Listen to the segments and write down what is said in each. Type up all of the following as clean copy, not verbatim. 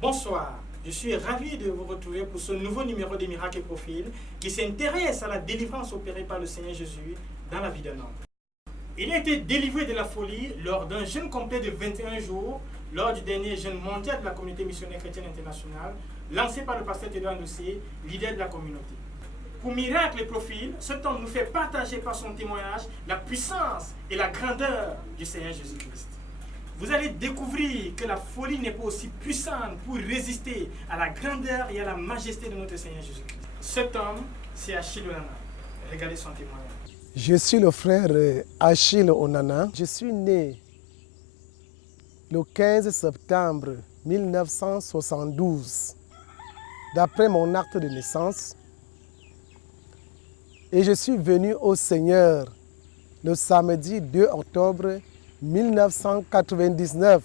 Bonsoir, je suis ravi de vous retrouver pour ce nouveau numéro des Miracles et Profils qui s'intéresse à la délivrance opérée par le Seigneur Jésus dans la vie d'un homme. Il a été délivré de la folie lors d'un jeûne complet de 21 jours, lors du dernier jeûne mondial de la communauté missionnaire chrétienne internationale, lancé par le pasteur Théodore Ndossé, leader de la communauté. Pour Miracles et Profils, cet homme nous fait partager par son témoignage la puissance et la grandeur du Seigneur Jésus-Christ. Vous allez découvrir que la folie n'est pas aussi puissante pour résister à la grandeur et à la majesté de notre Seigneur Jésus-Christ. Cet homme, c'est Achille Onana. Regardez son témoignage. Je suis le frère Achille Onana. Je suis né le 15 septembre 1972, d'après mon acte de naissance. Et je suis venu au Seigneur le samedi 2 octobre 1999,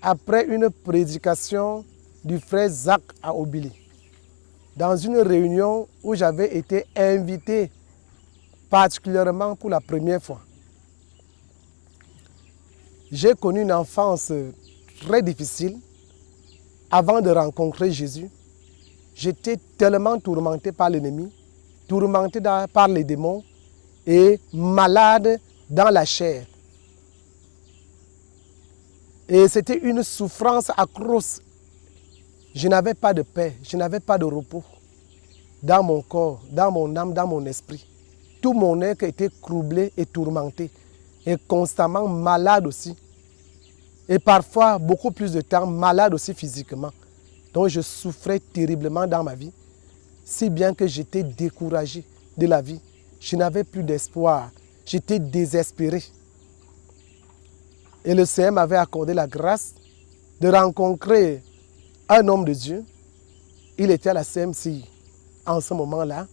après une prédication du frère Zach à Obili, dans une réunion où j'avais été invité particulièrement pour la première fois. J'ai connu une enfance très difficile avant de rencontrer Jésus. J'étais tellement tourmenté par l'ennemi, tourmenté par les démons et malade dans la chair. Et c'était une souffrance atroce. Je n'avais pas de paix, je n'avais pas de repos dans mon corps, dans mon âme, dans mon esprit. Tout mon être était troublé et tourmenté et constamment malade aussi. Et parfois, beaucoup plus de temps, malade aussi physiquement. Donc je souffrais terriblement dans ma vie, si bien que j'étais découragé de la vie. Je n'avais plus d'espoir. J'étais désespéré. Et le Seigneur m'avait accordé la grâce de rencontrer un homme de Dieu. Il était à la CMCI en ce moment-là.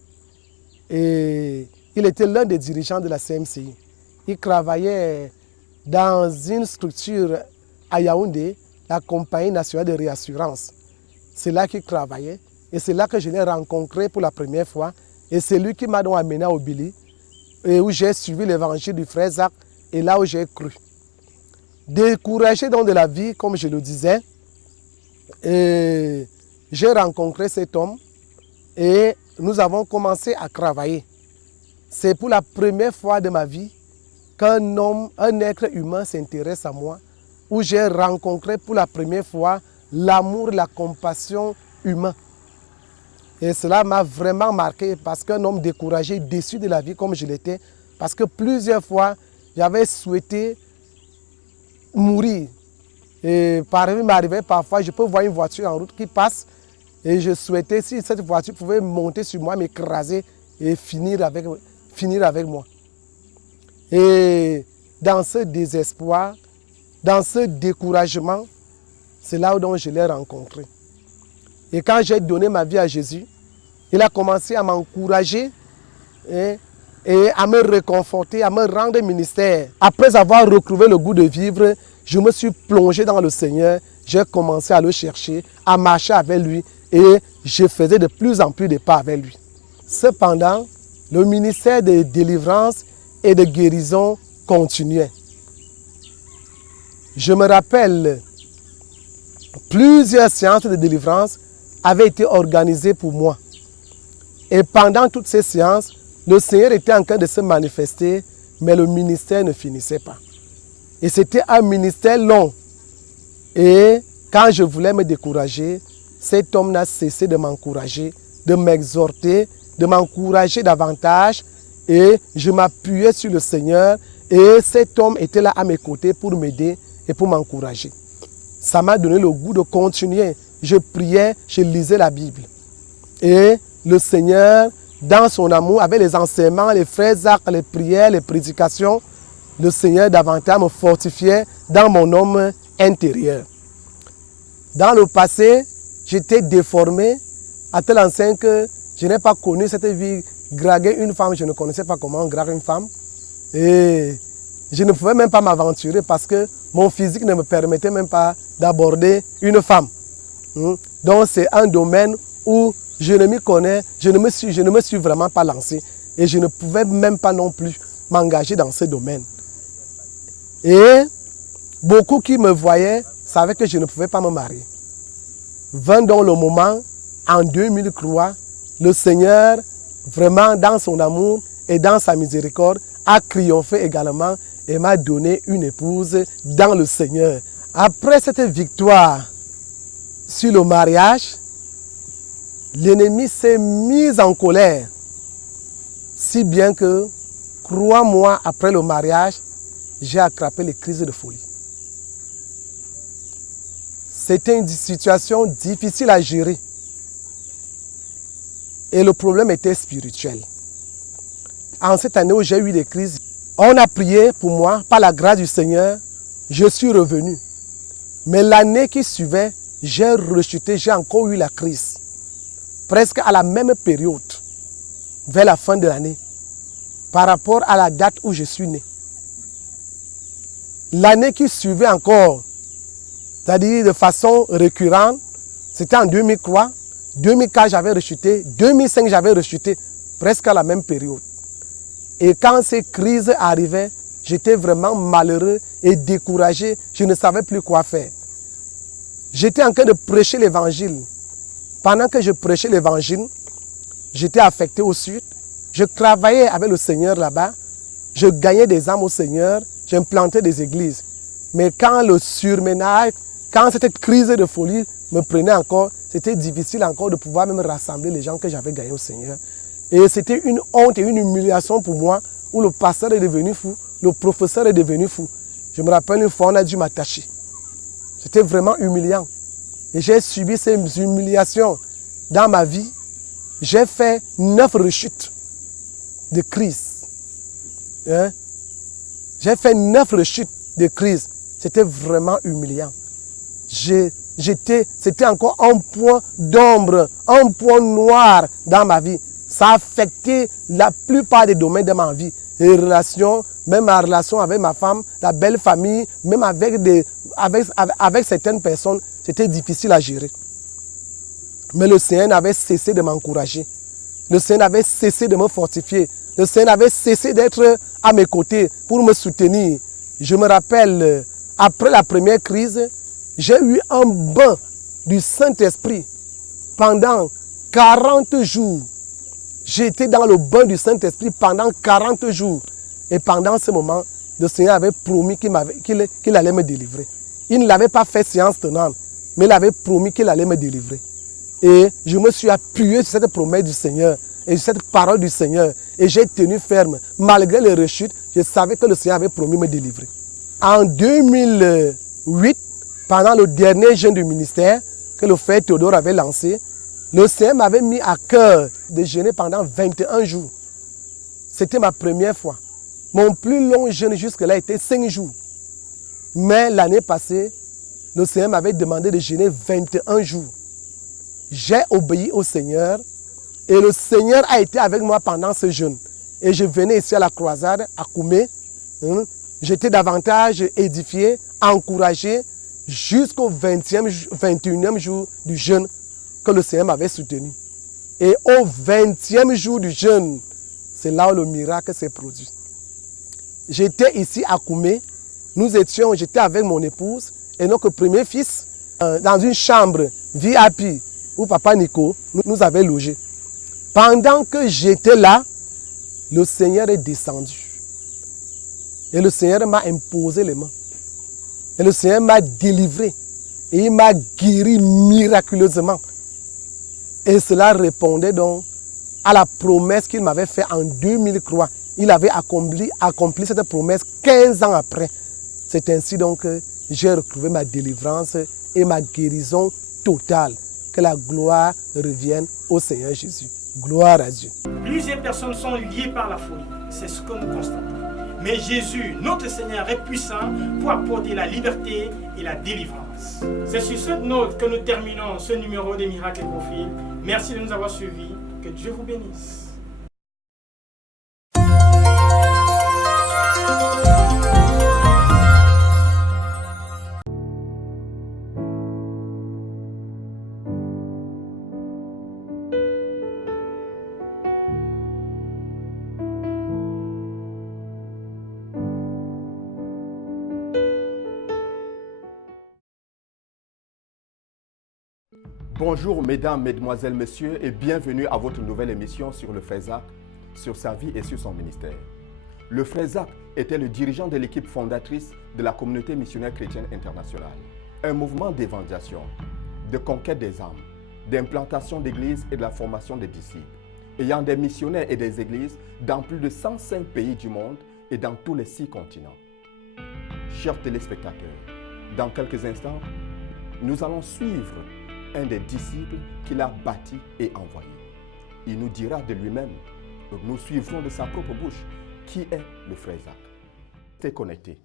Et il était l'un des dirigeants de la CMCI. Il travaillait dans une structure à Yaoundé, la Compagnie nationale de réassurance. C'est là qu'il travaillait. Et c'est là que je l'ai rencontré pour la première fois. Et c'est lui qui m'a donc amené à Obili, et où j'ai suivi l'évangile du frère Zach, et là où j'ai cru. Découragé donc de la vie, comme je le disais, j'ai rencontré cet homme et nous avons commencé à travailler. C'est pour la première fois de ma vie qu'un homme, un être humain s'intéresse à moi, où j'ai rencontré pour la première fois l'amour, la compassion humaine. Et cela m'a vraiment marqué parce qu'un homme découragé, déçu de la vie comme je l'étais, parce que plusieurs fois, j'avais souhaité mourir. Et il m'arrivait parfois, je peux voir une voiture en route qui passe et je souhaitais, si cette voiture pouvait monter sur moi, m'écraser et finir avec moi. Et dans ce désespoir, dans ce découragement, c'est là où je l'ai rencontré. Et quand j'ai donné ma vie à Jésus, il a commencé à m'encourager et à me réconforter, à me rendre ministère. Après avoir retrouvé le goût de vivre, je me suis plongé dans le Seigneur. J'ai commencé à le chercher, à marcher avec lui et je faisais de plus en plus de pas avec lui. Cependant, le ministère de délivrance et de guérison continuait. Je me rappelle, plusieurs séances de délivrance avaient été organisées pour moi. Et pendant toutes ces séances, le Seigneur était en train de se manifester, mais le ministère ne finissait pas. Et c'était un ministère long. Et quand je voulais me décourager, cet homme n'a cessé de m'encourager, de m'exhorter, de m'encourager davantage. Et je m'appuyais sur le Seigneur. Et cet homme était là à mes côtés pour m'aider et pour m'encourager. Ça m'a donné le goût de continuer. Je priais, je lisais la Bible. Et le Seigneur, dans son amour, avec les enseignements, les frères Zach, les prières, les prédications, le Seigneur davantage me fortifiait dans mon homme intérieur. Dans le passé, j'étais déformé à tel enseigne que je n'ai pas connu cette vie. Draguer une femme, je ne connaissais pas comment draguer une femme. Et je ne pouvais même pas m'aventurer parce que mon physique ne me permettait même pas d'aborder une femme. Donc c'est un domaine où je ne m'y connais, je ne me suis vraiment pas lancé. Et je ne pouvais même pas non plus m'engager dans ce domaine. Et beaucoup qui me voyaient savait que je ne pouvais pas me marier. Vint donc le moment, en 2003, le Seigneur, vraiment dans son amour et dans sa miséricorde, a triomphé également et m'a donné une épouse dans le Seigneur. Après cette victoire sur le mariage, l'ennemi s'est mis en colère, si bien que, crois-moi, après le mariage, j'ai attrapé les crises de folie. C'était une situation difficile à gérer. Et le problème était spirituel. En cette année où j'ai eu des crises, on a prié pour moi, par la grâce du Seigneur, je suis revenu. Mais l'année qui suivait, j'ai rechuté, j'ai encore eu la crise. Presque à la même période, vers la fin de l'année, par rapport à la date où je suis né. L'année qui suivait encore, c'est-à-dire de façon récurrente, c'était en 2003, 2004 j'avais rechuté, 2005 j'avais rechuté, presque à la même période. Et quand ces crises arrivaient, j'étais vraiment malheureux et découragé, je ne savais plus quoi faire. J'étais en train de prêcher l'évangile. Pendant que je prêchais l'évangile, j'étais affecté au sud, je travaillais avec le Seigneur là-bas, je gagnais des âmes au Seigneur, j'implantais des églises. Mais quand le surménage, quand cette crise de folie me prenait encore, c'était difficile encore de pouvoir même rassembler les gens que j'avais gagnés au Seigneur. Et c'était une honte et une humiliation pour moi, où le pasteur est devenu fou, le professeur est devenu fou. Je me rappelle une fois, on a dû m'attacher. C'était vraiment humiliant. Et j'ai subi ces humiliations dans ma vie. J'ai fait 9 rechutes de crise. Hein? J'ai fait 9 rechutes de crise. C'était vraiment humiliant. C'était encore un point d'ombre, un point noir dans ma vie. Ça a affecté la plupart des domaines de ma vie. Les relations, même ma relation avec ma femme, la belle famille, même avec certaines personnes, c'était difficile à gérer. Mais le Seigneur n'avait cessé de m'encourager. Le Seigneur n'avait cessé de me fortifier. Le Seigneur n'avait cessé d'être à mes côtés pour me soutenir. Je me rappelle, après la première crise, j'ai eu un bain du Saint-Esprit pendant 40 jours. J'ai été dans le bain du Saint-Esprit pendant 40 jours. Et pendant ce moment, le Seigneur avait promis qu'il allait me délivrer. Il ne l'avait pas fait séance tenante, mais il avait promis qu'il allait me délivrer. Et je me suis appuyé sur cette promesse du Seigneur et sur cette parole du Seigneur. Et j'ai tenu ferme. Malgré les rechutes, je savais que le Seigneur avait promis me délivrer. En 2008, pendant le dernier jeûne du ministère que le frère Théodore avait lancé, le Seigneur m'avait mis à cœur de jeûner pendant 21 jours. C'était ma première fois. Mon plus long jeûne jusque-là était 5 jours. Mais l'année passée, le Seigneur m'avait demandé de jeûner 21 jours. J'ai obéi au Seigneur et le Seigneur a été avec moi pendant ce jeûne. Et je venais ici à la croisade, à Koumé. J'étais davantage édifié, encouragé jusqu'au 21e jour du jeûne que le Seigneur m'avait soutenu. Et au 20e jour du jeûne, c'est là où le miracle s'est produit. J'étais ici à Koumé, j'étais avec mon épouse et notre premier fils dans une chambre VIP où papa Nico nous avait logés. Pendant que j'étais là, le Seigneur est descendu. Et le Seigneur m'a imposé les mains. Et le Seigneur m'a délivré. Et il m'a guéri miraculeusement. Et cela répondait donc à la promesse qu'il m'avait faite en 2003. Il avait accompli cette promesse 15 ans après. C'est ainsi donc que j'ai retrouvé ma délivrance et ma guérison totale. Que la gloire revienne au Seigneur Jésus. Gloire à Dieu. Plusieurs personnes sont liées par la folie. C'est ce que nous constatons. Mais Jésus, notre Seigneur, est puissant pour apporter la liberté et la délivrance. C'est sur cette note que nous terminons ce numéro des Miracles et Profils. Merci de nous avoir suivis. Que Dieu vous bénisse. Bonjour mesdames, mesdemoiselles, messieurs et bienvenue à votre nouvelle émission sur le frère Zach, sur sa vie et sur son ministère. Le frère Zach était le dirigeant de l'équipe fondatrice de la communauté missionnaire chrétienne internationale. Un mouvement d'évangélisation, de conquête des âmes, d'implantation d'églises et de la formation des disciples, ayant des missionnaires et des églises dans plus de 105 pays du monde et dans tous les 6 continents. Chers téléspectateurs, dans quelques instants, nous allons suivre un des disciples qu'il a bâti et envoyé. Il nous dira de lui-même, nous suivrons de sa propre bouche, qui est le frère Zach. Restez connectés.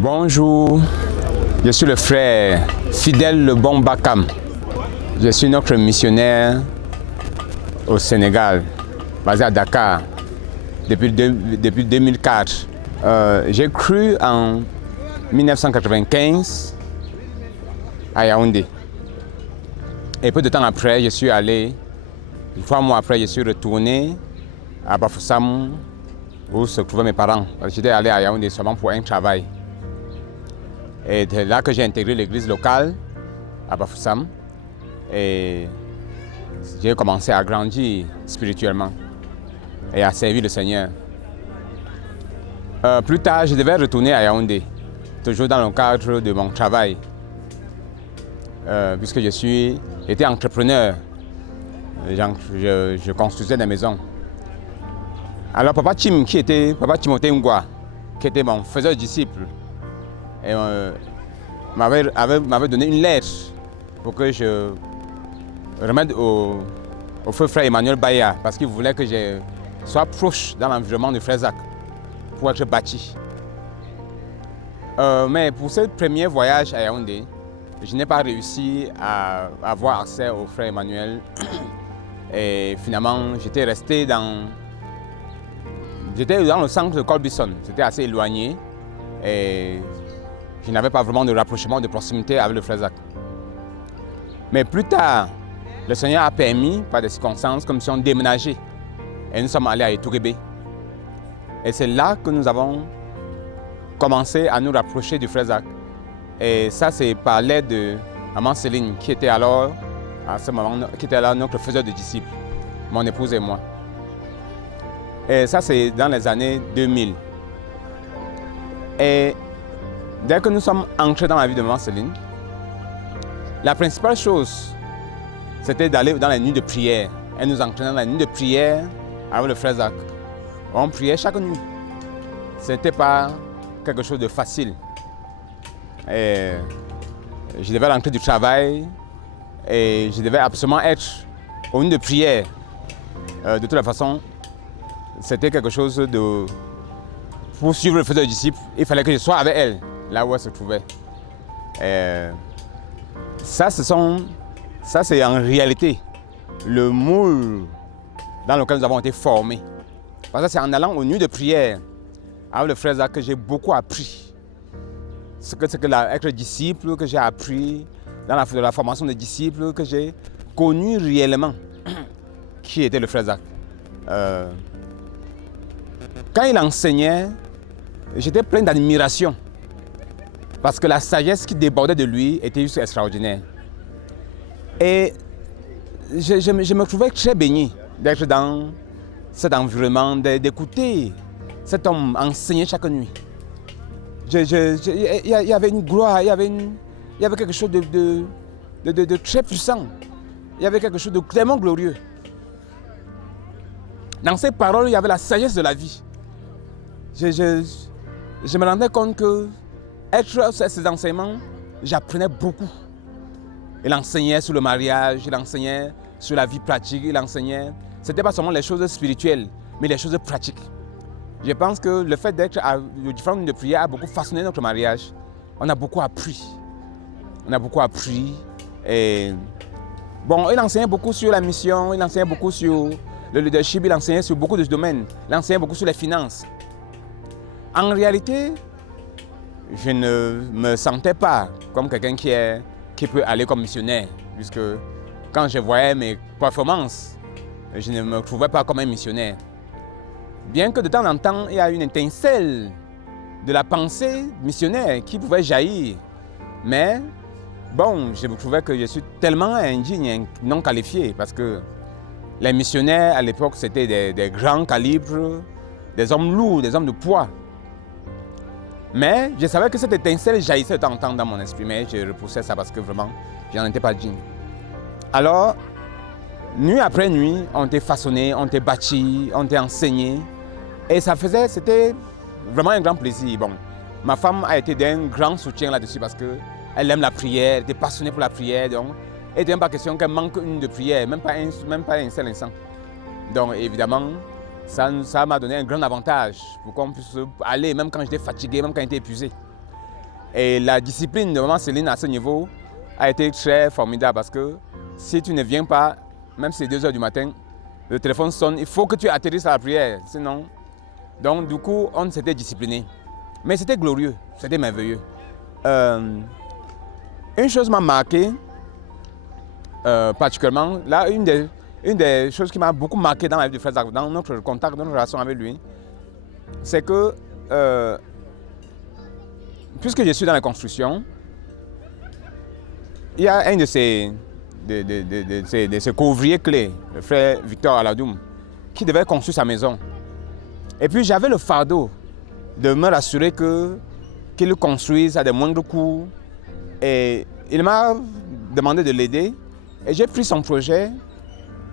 Bonjour, je suis le frère Fidèle Le Bon Bakam. Je suis notre missionnaire au Sénégal, basé à Dakar, depuis 2004. J'ai cru en 1995 à Yaoundé. Et peu de temps après, je suis allé, 3 mois après, je suis retourné à Bafoussam, où se trouvaient mes parents. J'étais allé à Yaoundé seulement pour un travail. Et c'est là que j'ai intégré l'église locale à Bafoussam. Et j'ai commencé à grandir spirituellement et à servir le Seigneur. Plus tard, je devais retourner à Yaoundé, toujours dans le cadre de mon travail, puisque j'étais entrepreneur. Je construisais des maisons. Alors Papa Timothée Ngwa, qui était mon faiseur disciple, m'avait donné une lettre pour que je remette au feu frère Emmanuel Baya, parce qu'il voulait que je sois proche dans l'environnement de Frère Zach pour être bâti. Mais pour ce premier voyage à Yaoundé, je n'ai pas réussi à avoir accès au frère Emmanuel. Et finalement, j'étais resté dans le centre de Colbison. C'était assez éloigné et je n'avais pas vraiment de rapprochement, de proximité avec le frère Zach. Mais plus tard, le Seigneur a permis, par des circonstances, comme si on déménageait. Et nous sommes allés à Etourébé. Et c'est là que nous avons commencé à nous rapprocher du frère Zach. Et ça, c'est par l'aide de maman Céline, qui était alors, à ce moment, qui était là notre faiseur de disciples, mon épouse et moi. Et ça, c'est dans les années 2000. Et dès que nous sommes entrés dans la vie de maman Céline, la principale chose, c'était d'aller dans la nuit de prière. Elle nous entraînait dans la nuit de prière avec le frère Zach. On priait chaque nuit. Ce n'était pas quelque chose de facile. Et je devais rentrer du travail et je devais absolument être aux nuits de prière. De toute façon, c'était quelque chose de... Pour suivre le faiseur de disciples, il fallait que je sois avec elle, là où elle se trouvait. Et ça, c'est en réalité le moule dans lequel nous avons été formés. Parce que c'est en allant aux nuits de prière avec le frère Zach que j'ai beaucoup appris. Ce que être disciple, que j'ai appris dans la formation des disciples, que j'ai connu réellement qui était le frère Zach. Quand il enseignait, j'étais plein d'admiration parce que la sagesse qui débordait de lui était juste extraordinaire. Et je me trouvais très béni d'être dans cet environnement, d'écouter cet homme enseigner chaque nuit. Il y avait une gloire, il y avait quelque chose de très puissant. Il y avait quelque chose de tellement glorieux. Dans ces paroles, il y avait la sagesse de la vie. Je me rendais compte que être sur ces enseignements, j'apprenais beaucoup. Il enseignait sur le mariage, il enseignait sur la vie pratique, il enseignait. Ce n'était pas seulement les choses spirituelles, mais les choses pratiques. Je pense que le fait d'être à différentes nuits de prière a beaucoup façonné notre mariage. On a beaucoup appris. Et bon, il enseignait beaucoup sur la mission, il enseignait beaucoup sur le leadership, il enseignait sur beaucoup de domaines. Il enseignait beaucoup sur les finances. En réalité, je ne me sentais pas comme quelqu'un qui peut aller comme missionnaire, puisque quand je voyais mes performances, je ne me trouvais pas comme un missionnaire. Bien que de temps en temps, il y a une étincelle de la pensée missionnaire qui pouvait jaillir. Mais bon, je me trouvais que je suis tellement indigne et non qualifié parce que les missionnaires à l'époque, c'était des grands calibres, des hommes lourds, des hommes de poids. Mais je savais que cette étincelle jaillissait de temps en temps dans mon esprit, mais je repoussais ça parce que vraiment, je n'en étais pas digne. Alors, nuit après nuit, on était façonné, on était bâti, on était enseigné. Et c'était vraiment un grand plaisir. Bon, ma femme a été d'un grand soutien là-dessus parce qu'elle aime la prière, elle était passionnée pour la prière. Donc, il n'était même pas question qu'elle manque une de prière, même pas un seul instant. Donc, évidemment, ça m'a donné un grand avantage pour qu'on puisse aller, même quand j'étais fatigué, même quand j'étais épuisé. Et la discipline de maman Céline à ce niveau a été très formidable parce que si tu ne viens pas, même si c'est 2 heures du matin, le téléphone sonne, il faut que tu atterrisses à la prière, sinon... Donc, du coup, on s'était discipliné. Mais c'était glorieux, c'était merveilleux. Une chose m'a marqué, particulièrement, là, une des choses qui m'a beaucoup marqué dans la vie du frère Zach, dans notre contact, dans notre relation avec lui, c'est que, puisque je suis dans la construction, il y a un de ces couvriers clés, le frère Victor Aladoum, qui devait construire sa maison. Et puis j'avais le fardeau de me rassurer qu'il construise à des moindres coûts. Et il m'a demandé de l'aider. Et j'ai pris son projet.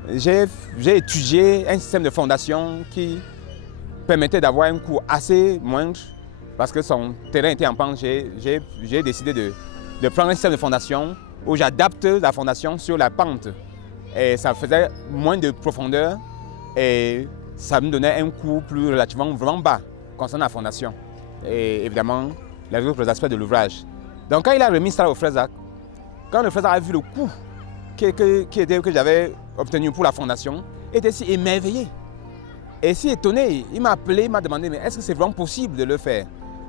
J'ai étudié un système de fondation qui permettait d'avoir un coût assez moindre. Parce que son terrain était en pente. J'ai décidé de prendre un système de fondation où j'adapte la fondation sur la pente. et ça faisait moins de profondeur et ça me donnait un coût plus relativement vraiment bas concernant la fondation et évidemment les autres aspects de l'ouvrage. Donc quand il a remis ça au frère Zach, quand le frère Zach a vu le coût que j'avais obtenu pour la fondation, il était si émerveillé et si étonné. Il m'a appelé, il m'a demandé mais est-ce que c'est vraiment possible de le faire?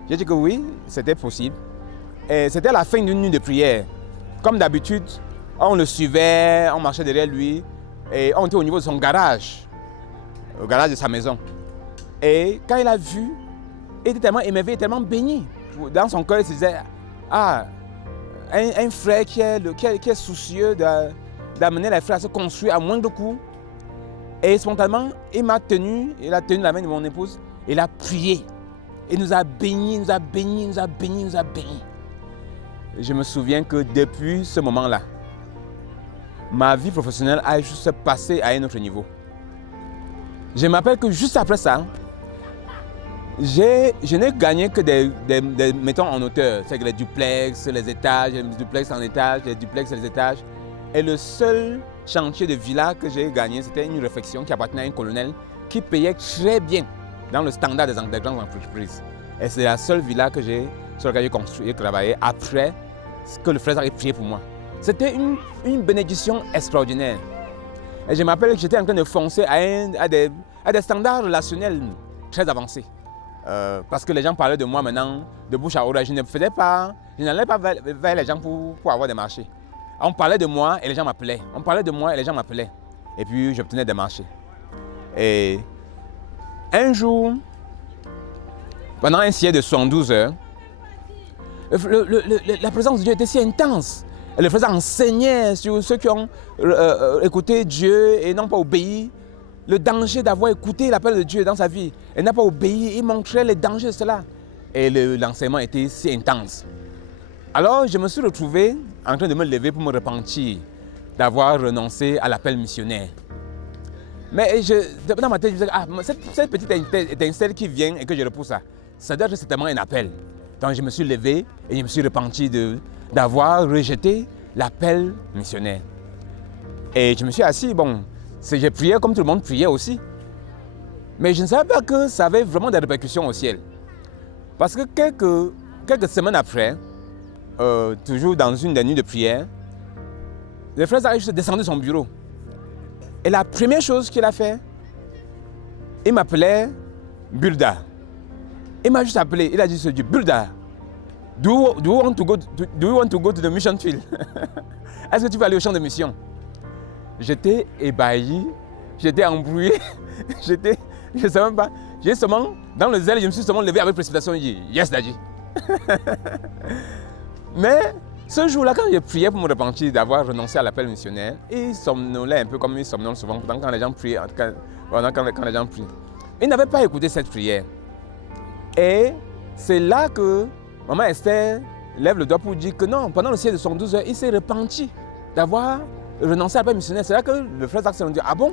J'ai dit que oui, c'était possible. Et c'était à la fin d'une nuit de prière. Comme d'habitude, on le suivait, on marchait derrière lui et on était au niveau de son garage, au garage de sa maison. Et quand il a vu, il était tellement émerveillé, tellement béni. Dans son cœur, il se disait, ah, un frère qui est soucieux d'amener les frères à se construire à moindre coût. Et spontanément, il a tenu la main de mon épouse, il a prié. Il nous a bénis, nous a bénis, nous a bénis, nous a bénis. Je me souviens que depuis ce moment-là, ma vie professionnelle a juste passé à un autre niveau. Je m'appelle que juste après ça, je n'ai gagné que des mettons en hauteur, c'est que les duplex, les étages, les duplex en étage, les duplex les étages. Et le seul chantier de villa que j'ai gagné, c'était une réfection qui appartenait à un colonel qui payait très bien dans le standard des grandes entreprises. Et c'est la seule villa sur laquelle j'ai construit et travaillé après que le frère a prié pour moi. C'était une bénédiction extraordinaire. Et je m'appelle que j'étais en train de foncer à des standards relationnels très avancés. Parce que les gens parlaient de moi maintenant, de bouche à oreille. Je n'allais pas vers les gens pour avoir des marchés. On parlait de moi et les gens m'appelaient. On parlait de moi et les gens m'appelaient. Et puis j'obtenais des marchés. Et un jour, pendant un siège de 72 heures, la présence de Dieu était si intense. Et le frère enseignait sur ceux qui ont écouté Dieu et n'ont pas obéi. Le danger d'avoir écouté l'appel de Dieu dans sa vie et n'a pas obéi, il montrait les dangers de cela. Et l'enseignement était si intense. Alors je me suis retrouvé en train de me lever pour me repentir d'avoir renoncé à l'appel missionnaire. Mais dans ma tête, je me disais, ah, cette petite étincelle qui vient et que je repousse, ça doit être certainement un appel. Donc je me suis levé et je me suis repenti d'avoir rejeté l'appel missionnaire. Et je me suis assis, j'ai prié comme tout le monde priait aussi. Mais je ne savais pas que ça avait vraiment des répercussions au ciel. Parce que quelques semaines après, toujours dans une des nuits de prière, le frère Zach est descendu de son bureau. Et la première chose qu'il a fait, il m'appelait Bulda. Il m'a juste appelé, il a dit ce Dieu, Bulda, do you want to go to the mission field? Est-ce que tu veux aller au champ de mission? J'étais ébahi, j'étais embrouillé, je ne savais même pas. J'ai seulement, dans le zèle, je me suis seulement levé avec précipitation et dit, yes, Daddy. Mais ce jour-là, quand j'ai prié pour me repentir d'avoir renoncé à l'appel missionnaire, il somnolait un peu comme il somnole souvent quand les gens prient, quand les gens prient. Il n'avait pas écouté cette prière. Et c'est là que Maman Esther lève le doigt pour dire que non, pendant le siège de 72 heures, il s'est repenti d'avoir renoncé à l'appel missionnaire. C'est là que le frère Zach s'est dit, ah bon?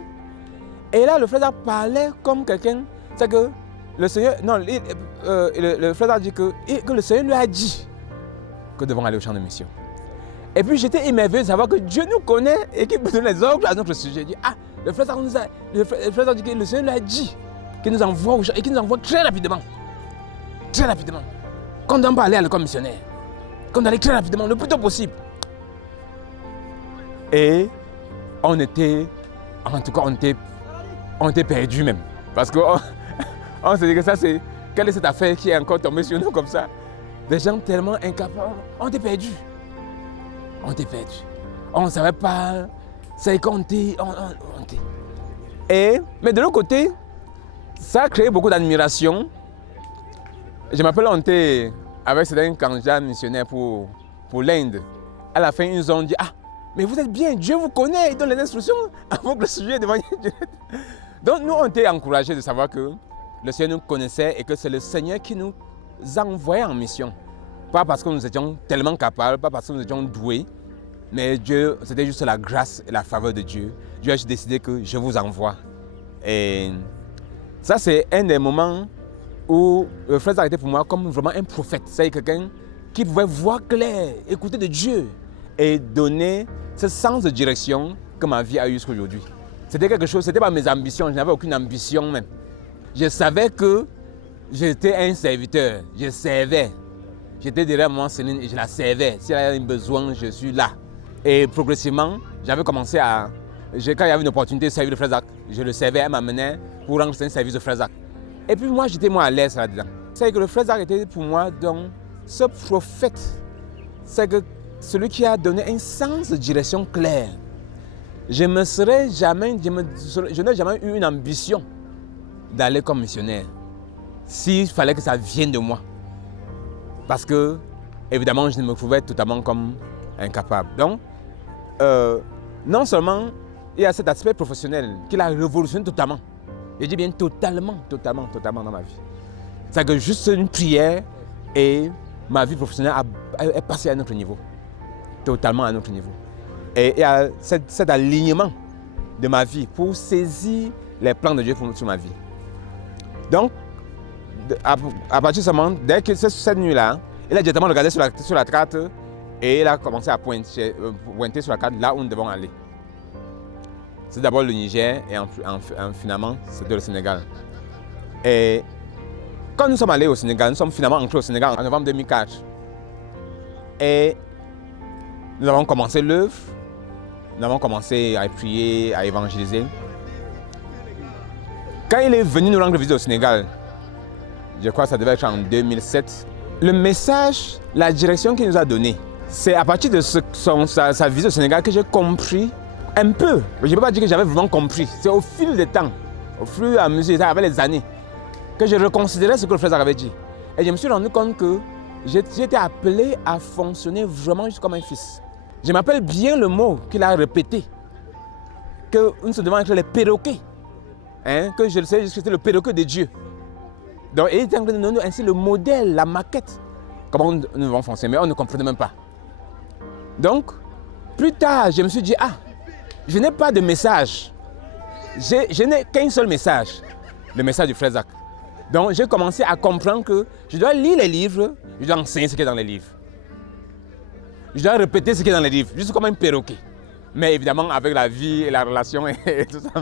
Et là, le frère Zach parlait comme quelqu'un, c'est que le Seigneur, non, le frère Zach dit que le Seigneur lui a dit que devons aller au champ de mission. Et puis j'étais émerveillé de savoir que Dieu nous connaît et qu'il peut donner les ordres à notre sujet. Je dis, ah, le frère Zach dit que le Seigneur lui a dit qu'il nous envoie au champ et qu'il nous envoie très rapidement. Très rapidement. Qu'on ne doit pas aller à l'école missionnaire. Qu'on doit aller très rapidement, le plus tôt possible. Et on était perdus même. Parce qu'on se dit que ça c'est, quelle est cette affaire qui est encore tombée sur nous comme ça? Des gens tellement incapables, on était perdus. On ne savait pas, c'est compté, mais de l'autre côté, ça a créé beaucoup d'admiration. Je m'appelle Onté avec certains candidats missionnaires pour l'Inde. À la fin, ils nous ont dit, ah, mais vous êtes bien, Dieu vous connaît, il donne les instructions avant que le sujet devant Dieu. Donc nous, on était encouragés de savoir que le Seigneur nous connaissait et que c'est le Seigneur qui nous envoyait en mission. Pas parce que nous étions tellement capables, pas parce que nous étions doués, mais Dieu, c'était juste la grâce et la faveur de Dieu. Dieu a juste décidé que je vous envoie. Et ça, c'est un des moments où le frère a été pour moi comme vraiment un prophète. C'est quelqu'un qui pouvait voir clair, écouter de Dieu et donner ce sens de direction que ma vie a eu jusqu'à aujourd'hui. C'était quelque chose, c'était pas mes ambitions, je n'avais aucune ambition même. Je savais que j'étais un serviteur, je servais. J'étais derrière moi, Céline, et je la servais. Si elle avait besoin, je suis là. Et progressivement, j'avais commencé à... Quand il y avait une opportunité de servir le frère Zach, je le servais, elle m'amenait pour rendre un service de frère Zach. Et puis moi, j'étais à l'aise là-dedans. C'est que le frère Zach était pour moi donc ce prophète. C'est que celui qui a donné un sens de direction clair. Je n'ai jamais eu une ambition d'aller comme missionnaire. S'il fallait que ça vienne de moi. Parce que, évidemment, je me trouvais totalement comme incapable. Donc, non seulement il y a cet aspect professionnel qui l'a révolutionné totalement. Je dis bien totalement dans ma vie. C'est que juste une prière et ma vie professionnelle est passée à un autre niveau. Totalement à un autre niveau. Et il y a cet alignement de ma vie pour saisir les plans de Dieu sur ma vie. Donc, à partir de ce moment, dès que c'est cette nuit-là, il a directement regardé sur la carte et il a commencé à pointer sur la carte là où nous devons aller. C'est d'abord le Niger et finalement, c'était le Sénégal. Et quand nous sommes allés au Sénégal, nous sommes finalement entrés au Sénégal en novembre 2004. Et nous avons commencé l'œuvre, nous avons commencé à prier, à évangéliser. Quand il est venu nous rendre visite au Sénégal, je crois que ça devait être en 2007, le message, la direction qu'il nous a donnée, c'est à partir de sa visite au Sénégal que j'ai compris un peu. Je ne peux pas dire que j'avais vraiment compris. C'est au fil des temps, au fur et à mesure, avec les années, que je reconsidérais ce que le frère avait dit. Et je me suis rendu compte que j'étais appelé à fonctionner vraiment juste comme un fils. Je m'appelle bien le mot qu'il a répété, que nous devons être les perroquets. Que je le sais, c'était le perroquet de Dieu. Donc, il était en train de nous donner ainsi le modèle, la maquette, comment nous devons fonctionner, mais on ne comprenait même pas. Donc, plus tard, je me suis dit, je n'ai pas de message. Je n'ai qu'un seul message, le message du frère Zach. Donc, j'ai commencé à comprendre que je dois lire les livres, je dois enseigner ce qui est dans les livres. Je dois répéter ce qui est dans les livres, juste comme un perroquet. Mais évidemment, avec la vie et la relation et tout ça.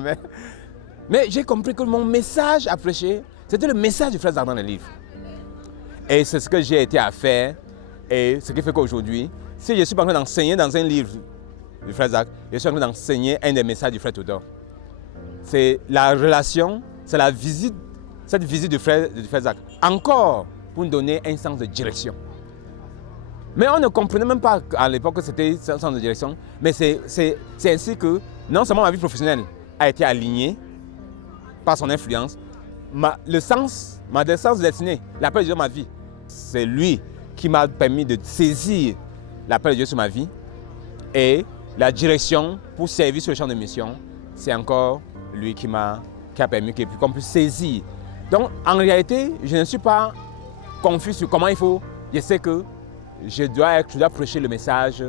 Mais j'ai compris que mon message à prêcher, c'était le message du frère Zach dans les livres. Et c'est ce que j'ai été à faire. Et ce qui fait qu'aujourd'hui, si je ne suis pas en train d'enseigner dans un livre du frère Zach, je suis en train d'enseigner un des messages du frère Tudor. C'est la relation, c'est la visite, cette visite du frère Zach. Encore pour nous donner un sens de direction. Mais on ne comprenait même pas à l'époque que c'était un sens de direction. Mais c'est ainsi que non seulement ma vie professionnelle a été alignée par son influence, ma descente destinée, l'appel de Dieu sur ma vie, c'est lui qui m'a permis de saisir l'appel de Dieu sur ma vie. Et la direction pour servir sur le champ de mission, c'est encore lui qui a permis qu'on puisse saisir. Donc en réalité, je ne suis pas confus sur comment il faut. Je sais que je dois prêcher le message.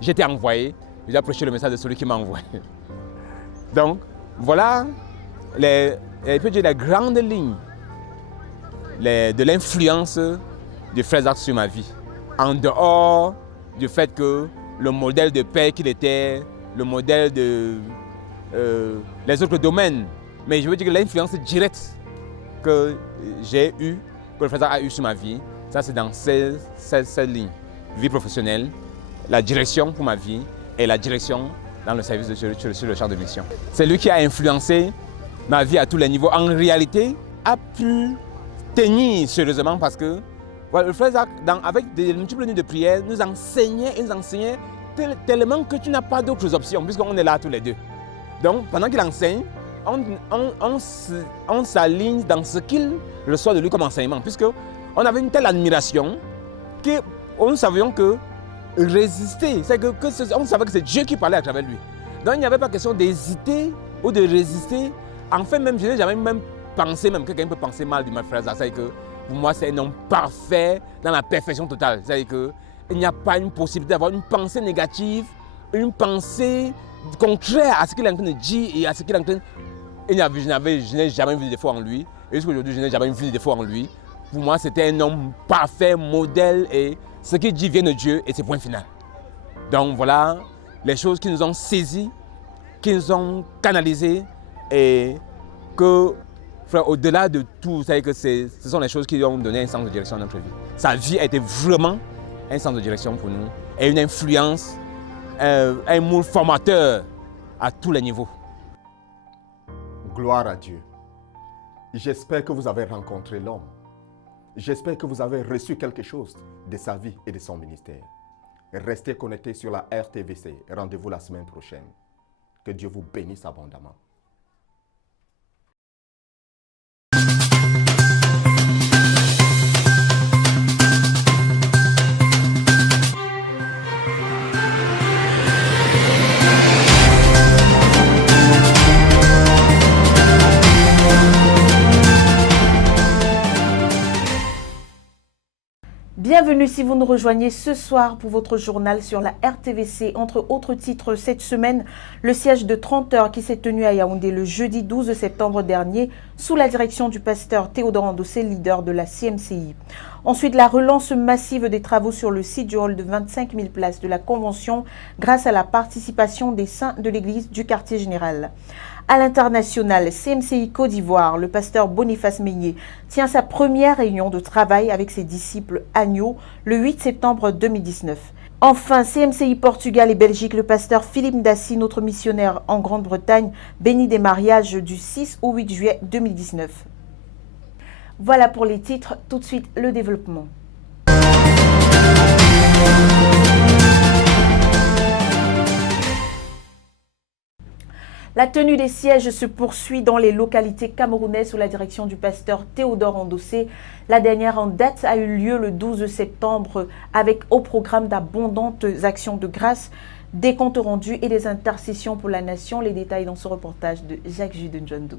J'étais envoyé, je dois prêcher le message de celui qui m'a envoyé. Donc voilà les grandes lignes de l'influence du frère Zach sur ma vie. En dehors du fait que le modèle de père qu'il était, le modèle de les autres domaines. Mais je veux dire que l'influence directe que j'ai eue, que le frère Zach a eue sur ma vie, ça c'est dans cette ligne. Vie professionnelle, la direction pour ma vie et la direction dans le service sur le champ de mission. C'est lui qui a influencé ma vie à tous les niveaux. En réalité, a pu tenir sérieusement parce que le frère Zach, avec des multiples nuits de prière, nous enseignait tellement que tu n'as pas d'autres options puisqu'on est là tous les deux. Donc, pendant qu'il enseigne, on s'aligne dans ce qu'il reçoit de lui comme enseignement puisqu'on avait une telle admiration que nous savions que résister, on savait que c'est Dieu qui parlait à travers lui. Donc il n'y avait pas question d'hésiter ou de résister. Enfin même, je n'ai jamais même pensé, même quelqu'un peut penser mal du frère Zach. C'est-à-dire que pour moi c'est un homme parfait dans la perfection totale. C'est-à-dire qu'il n'y a pas une possibilité d'avoir une pensée négative, une pensée contraire à ce qu'il est en train de dire et à ce qu'il est en train de... Je n'ai jamais vu de défaut en lui. Et jusqu'aujourd'hui, je n'ai jamais vu de défaut en lui. Pour moi, c'était un homme parfait, modèle et ce qu'il dit vient de Dieu et c'est point final. Donc voilà les choses qui nous ont saisis qu'ils ont canalisé et que, frère, au-delà de tout, vous savez que ce sont les choses qui lui ont donné un sens de direction à notre vie. Sa vie a été vraiment un sens de direction pour nous et une influence, un moule formateur à tous les niveaux. Gloire à Dieu. J'espère que vous avez rencontré l'homme. J'espère que vous avez reçu quelque chose de sa vie et de son ministère. Restez connectés sur la RTVC. Rendez-vous la semaine prochaine. Que Dieu vous bénisse abondamment. Bienvenue si vous nous rejoignez ce soir pour votre journal sur la RTVC. Entre autres titres, cette semaine, le siège de 30 heures qui s'est tenu à Yaoundé le jeudi 12 septembre dernier sous la direction du pasteur Théodore Andossé, leader de la CMCI. Ensuite, la relance massive des travaux sur le site du hall de 25 000 places de la Convention grâce à la participation des saints de l'Église du quartier général. À l'international, CMCI Côte d'Ivoire, le pasteur Boniface Meigné tient sa première réunion de travail avec ses disciples agneaux le 8 septembre 2019. Enfin, CMCI Portugal et Belgique, le pasteur Philippe Dassi, notre missionnaire en Grande-Bretagne, bénit des mariages du 6 au 8 juillet 2019. Voilà pour les titres, tout de suite le développement. La tenue des sièges se poursuit dans les localités camerounaises sous la direction du pasteur Théodore Andossé. La dernière en date a eu lieu le 12 septembre avec au programme d'abondantes actions de grâce, des comptes rendus et des intercessions pour la nation. Les détails dans ce reportage de Jacques Judenjondo.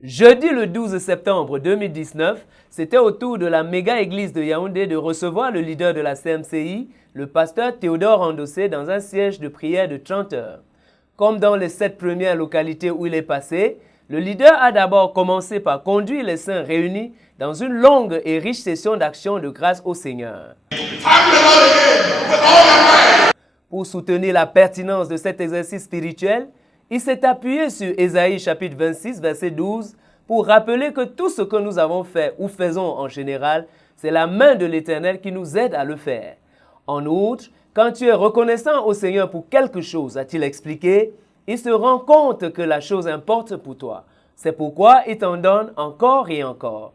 Jeudi le 12 septembre 2019, c'était au tour de la méga-église de Yaoundé de recevoir le leader de la CMCI, le pasteur Théodore Andossé, dans un siège de prière de 30 heures. Comme dans les 7 premières localités où il est passé, le leader a d'abord commencé par conduire les saints réunis dans une longue et riche session d'action de grâce au Seigneur. Pour soutenir la pertinence de cet exercice spirituel, il s'est appuyé sur Ésaïe chapitre 26, verset 12, pour rappeler que tout ce que nous avons fait ou faisons en général, c'est la main de l'Éternel qui nous aide à le faire. En outre, quand tu es reconnaissant au Seigneur pour quelque chose, a-t-il expliqué, il se rend compte que la chose importe pour toi. C'est pourquoi il t'en donne encore et encore.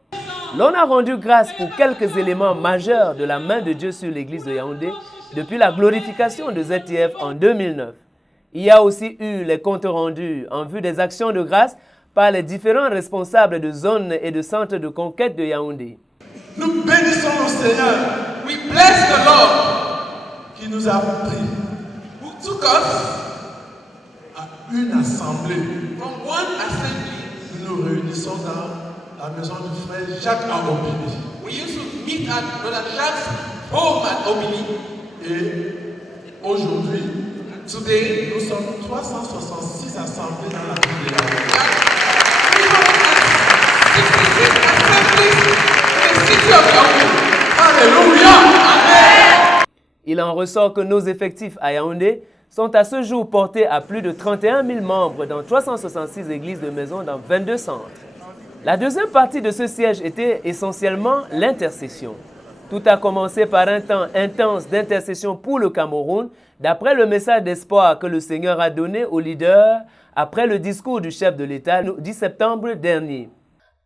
L'on a rendu grâce pour quelques éléments majeurs de la main de Dieu sur l'église de Yaoundé depuis la glorification de ZTF en 2009. Il y a aussi eu les comptes rendus en vue des actions de grâce par les différents responsables de zones et de centres de conquête de Yaoundé. Nous bénissons le Seigneur. We bless the Lord qui nous a pris. Who took us à une assemblée. From one assembly. Nous nous réunissons dans la maison du frère Jacques à Obili. We used to meet at Brother Jacques' home at Obili. Et aujourd'hui, today, nous sommes 366 assemblées dans la ville de Yaoundé. 366 assemblies in the city of Yaoundé. Alléluia! Amen! Il en ressort que nos effectifs à Yaoundé sont à ce jour portés à plus de 31 000 membres dans 366 églises de maison dans 22 centres. La deuxième partie de ce siège était essentiellement l'intercession. Tout a commencé par un temps intense d'intercession pour le Cameroun, d'après le message d'espoir que le Seigneur a donné aux leaders après le discours du chef de l'État le 10 septembre dernier.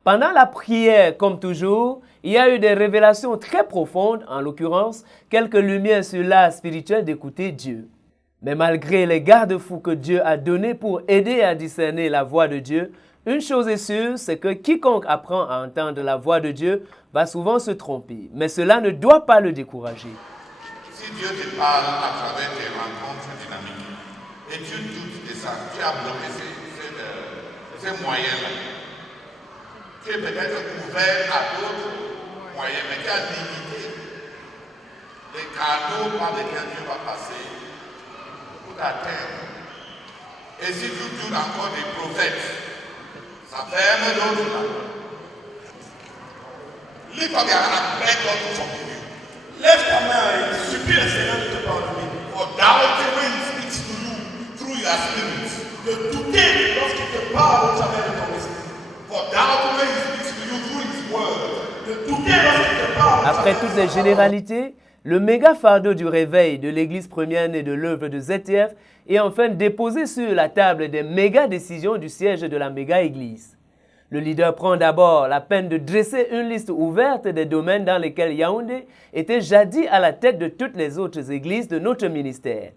Pendant la prière, comme toujours, il y a eu des révélations très profondes, en l'occurrence, quelques lumières sur l'art spirituel d'écouter Dieu. Mais malgré les garde-fous que Dieu a donnés pour aider à discerner la voix de Dieu, une chose est sûre, c'est que quiconque apprend à entendre la voix de Dieu va souvent se tromper. Mais cela ne doit pas le décourager. Si Dieu te parle à travers tes rencontres dynamiques et tu doutes de ça, tu as bloqué ces moyens-là. Tu es peut-être ouvert à d'autres moyens, mais tu as limité les canaux par lesquels tu vas passer pour t'atteindre. Et si tu doutes encore des prophètes, ça ferme d'autres là. Lift up your hand and beg God to forgive you. Lève ta main et supplie le Seigneur de te pardonner. For doubting when he speaks to you through your spirit. de douter lorsqu'il te parle au travers de ton esprit. For doubt when he speaks to you through his word. De douter lorsqu'il te parle. Après toutes ces généralités, le méga fardeau du réveil de l'Église première-née de l'œuvre de ZTF est enfin déposé sur la table des méga décisions du siège de la méga Église. Le leader prend d'abord la peine de dresser une liste ouverte des domaines dans lesquels Yaoundé était jadis à la tête de toutes les autres églises de notre ministère.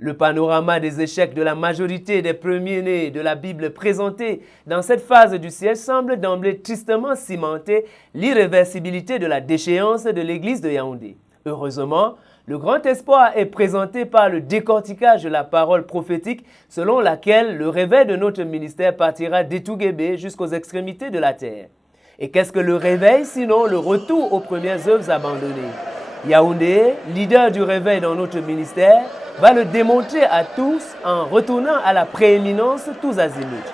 Le panorama des échecs de la majorité des premiers-nés de la Bible présentés dans cette phase du siège semble d'emblée tristement cimenter l'irréversibilité de la déchéance de l'église de Yaoundé. Heureusement, le grand espoir est présenté par le décortiquage de la parole prophétique selon laquelle le réveil de notre ministère partira d'Etouguébé jusqu'aux extrémités de la terre. Et qu'est-ce que le réveil sinon le retour aux premières œuvres abandonnées? Yaoundé, leader du réveil dans notre ministère, va le démontrer à tous en retournant à la prééminence tous azimuts.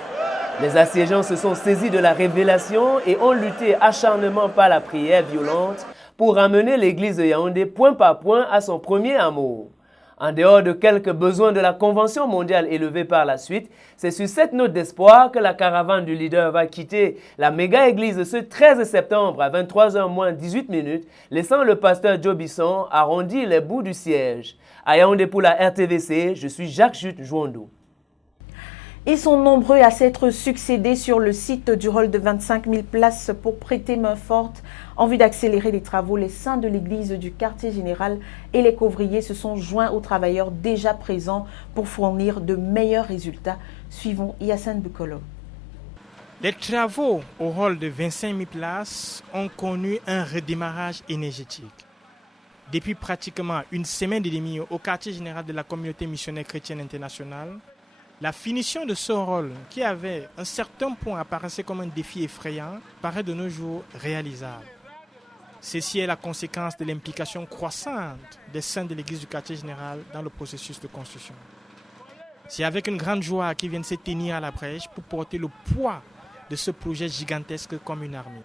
Les assiégeants se sont saisis de la révélation et ont lutté acharnement par la prière violente pour ramener l'église de Yaoundé point par point à son premier amour. En dehors de quelques besoins de la Convention mondiale élevés par la suite, c'est sur cette note d'espoir que la caravane du leader va quitter la méga-église ce 13 septembre à 23h moins 18 minutes, laissant le pasteur Joe Bisson arrondir les bouts du siège. À Yaoundé pour la RTVC, je suis Jacques Jut Jouandou. Ils sont nombreux à s'être succédés sur le site du hall de 25 000 places pour prêter main forte. En vue d'accélérer les travaux, les saints de l'église du quartier général et les couvriers se sont joints aux travailleurs déjà présents pour fournir de meilleurs résultats. Suivons Yassine Bukolo. Les travaux au hall de 25 000 places ont connu un redémarrage énergétique. Depuis pratiquement une semaine et demie au quartier général de la communauté missionnaire chrétienne internationale, la finition de ce rôle, qui avait un certain point apparaissait comme un défi effrayant, paraît de nos jours réalisable. Ceci est la conséquence de l'implication croissante des saints de l'église du quartier général dans le processus de construction. C'est avec une grande joie qu'ils viennent se tenir à la brèche pour porter le poids de ce projet gigantesque comme une armée.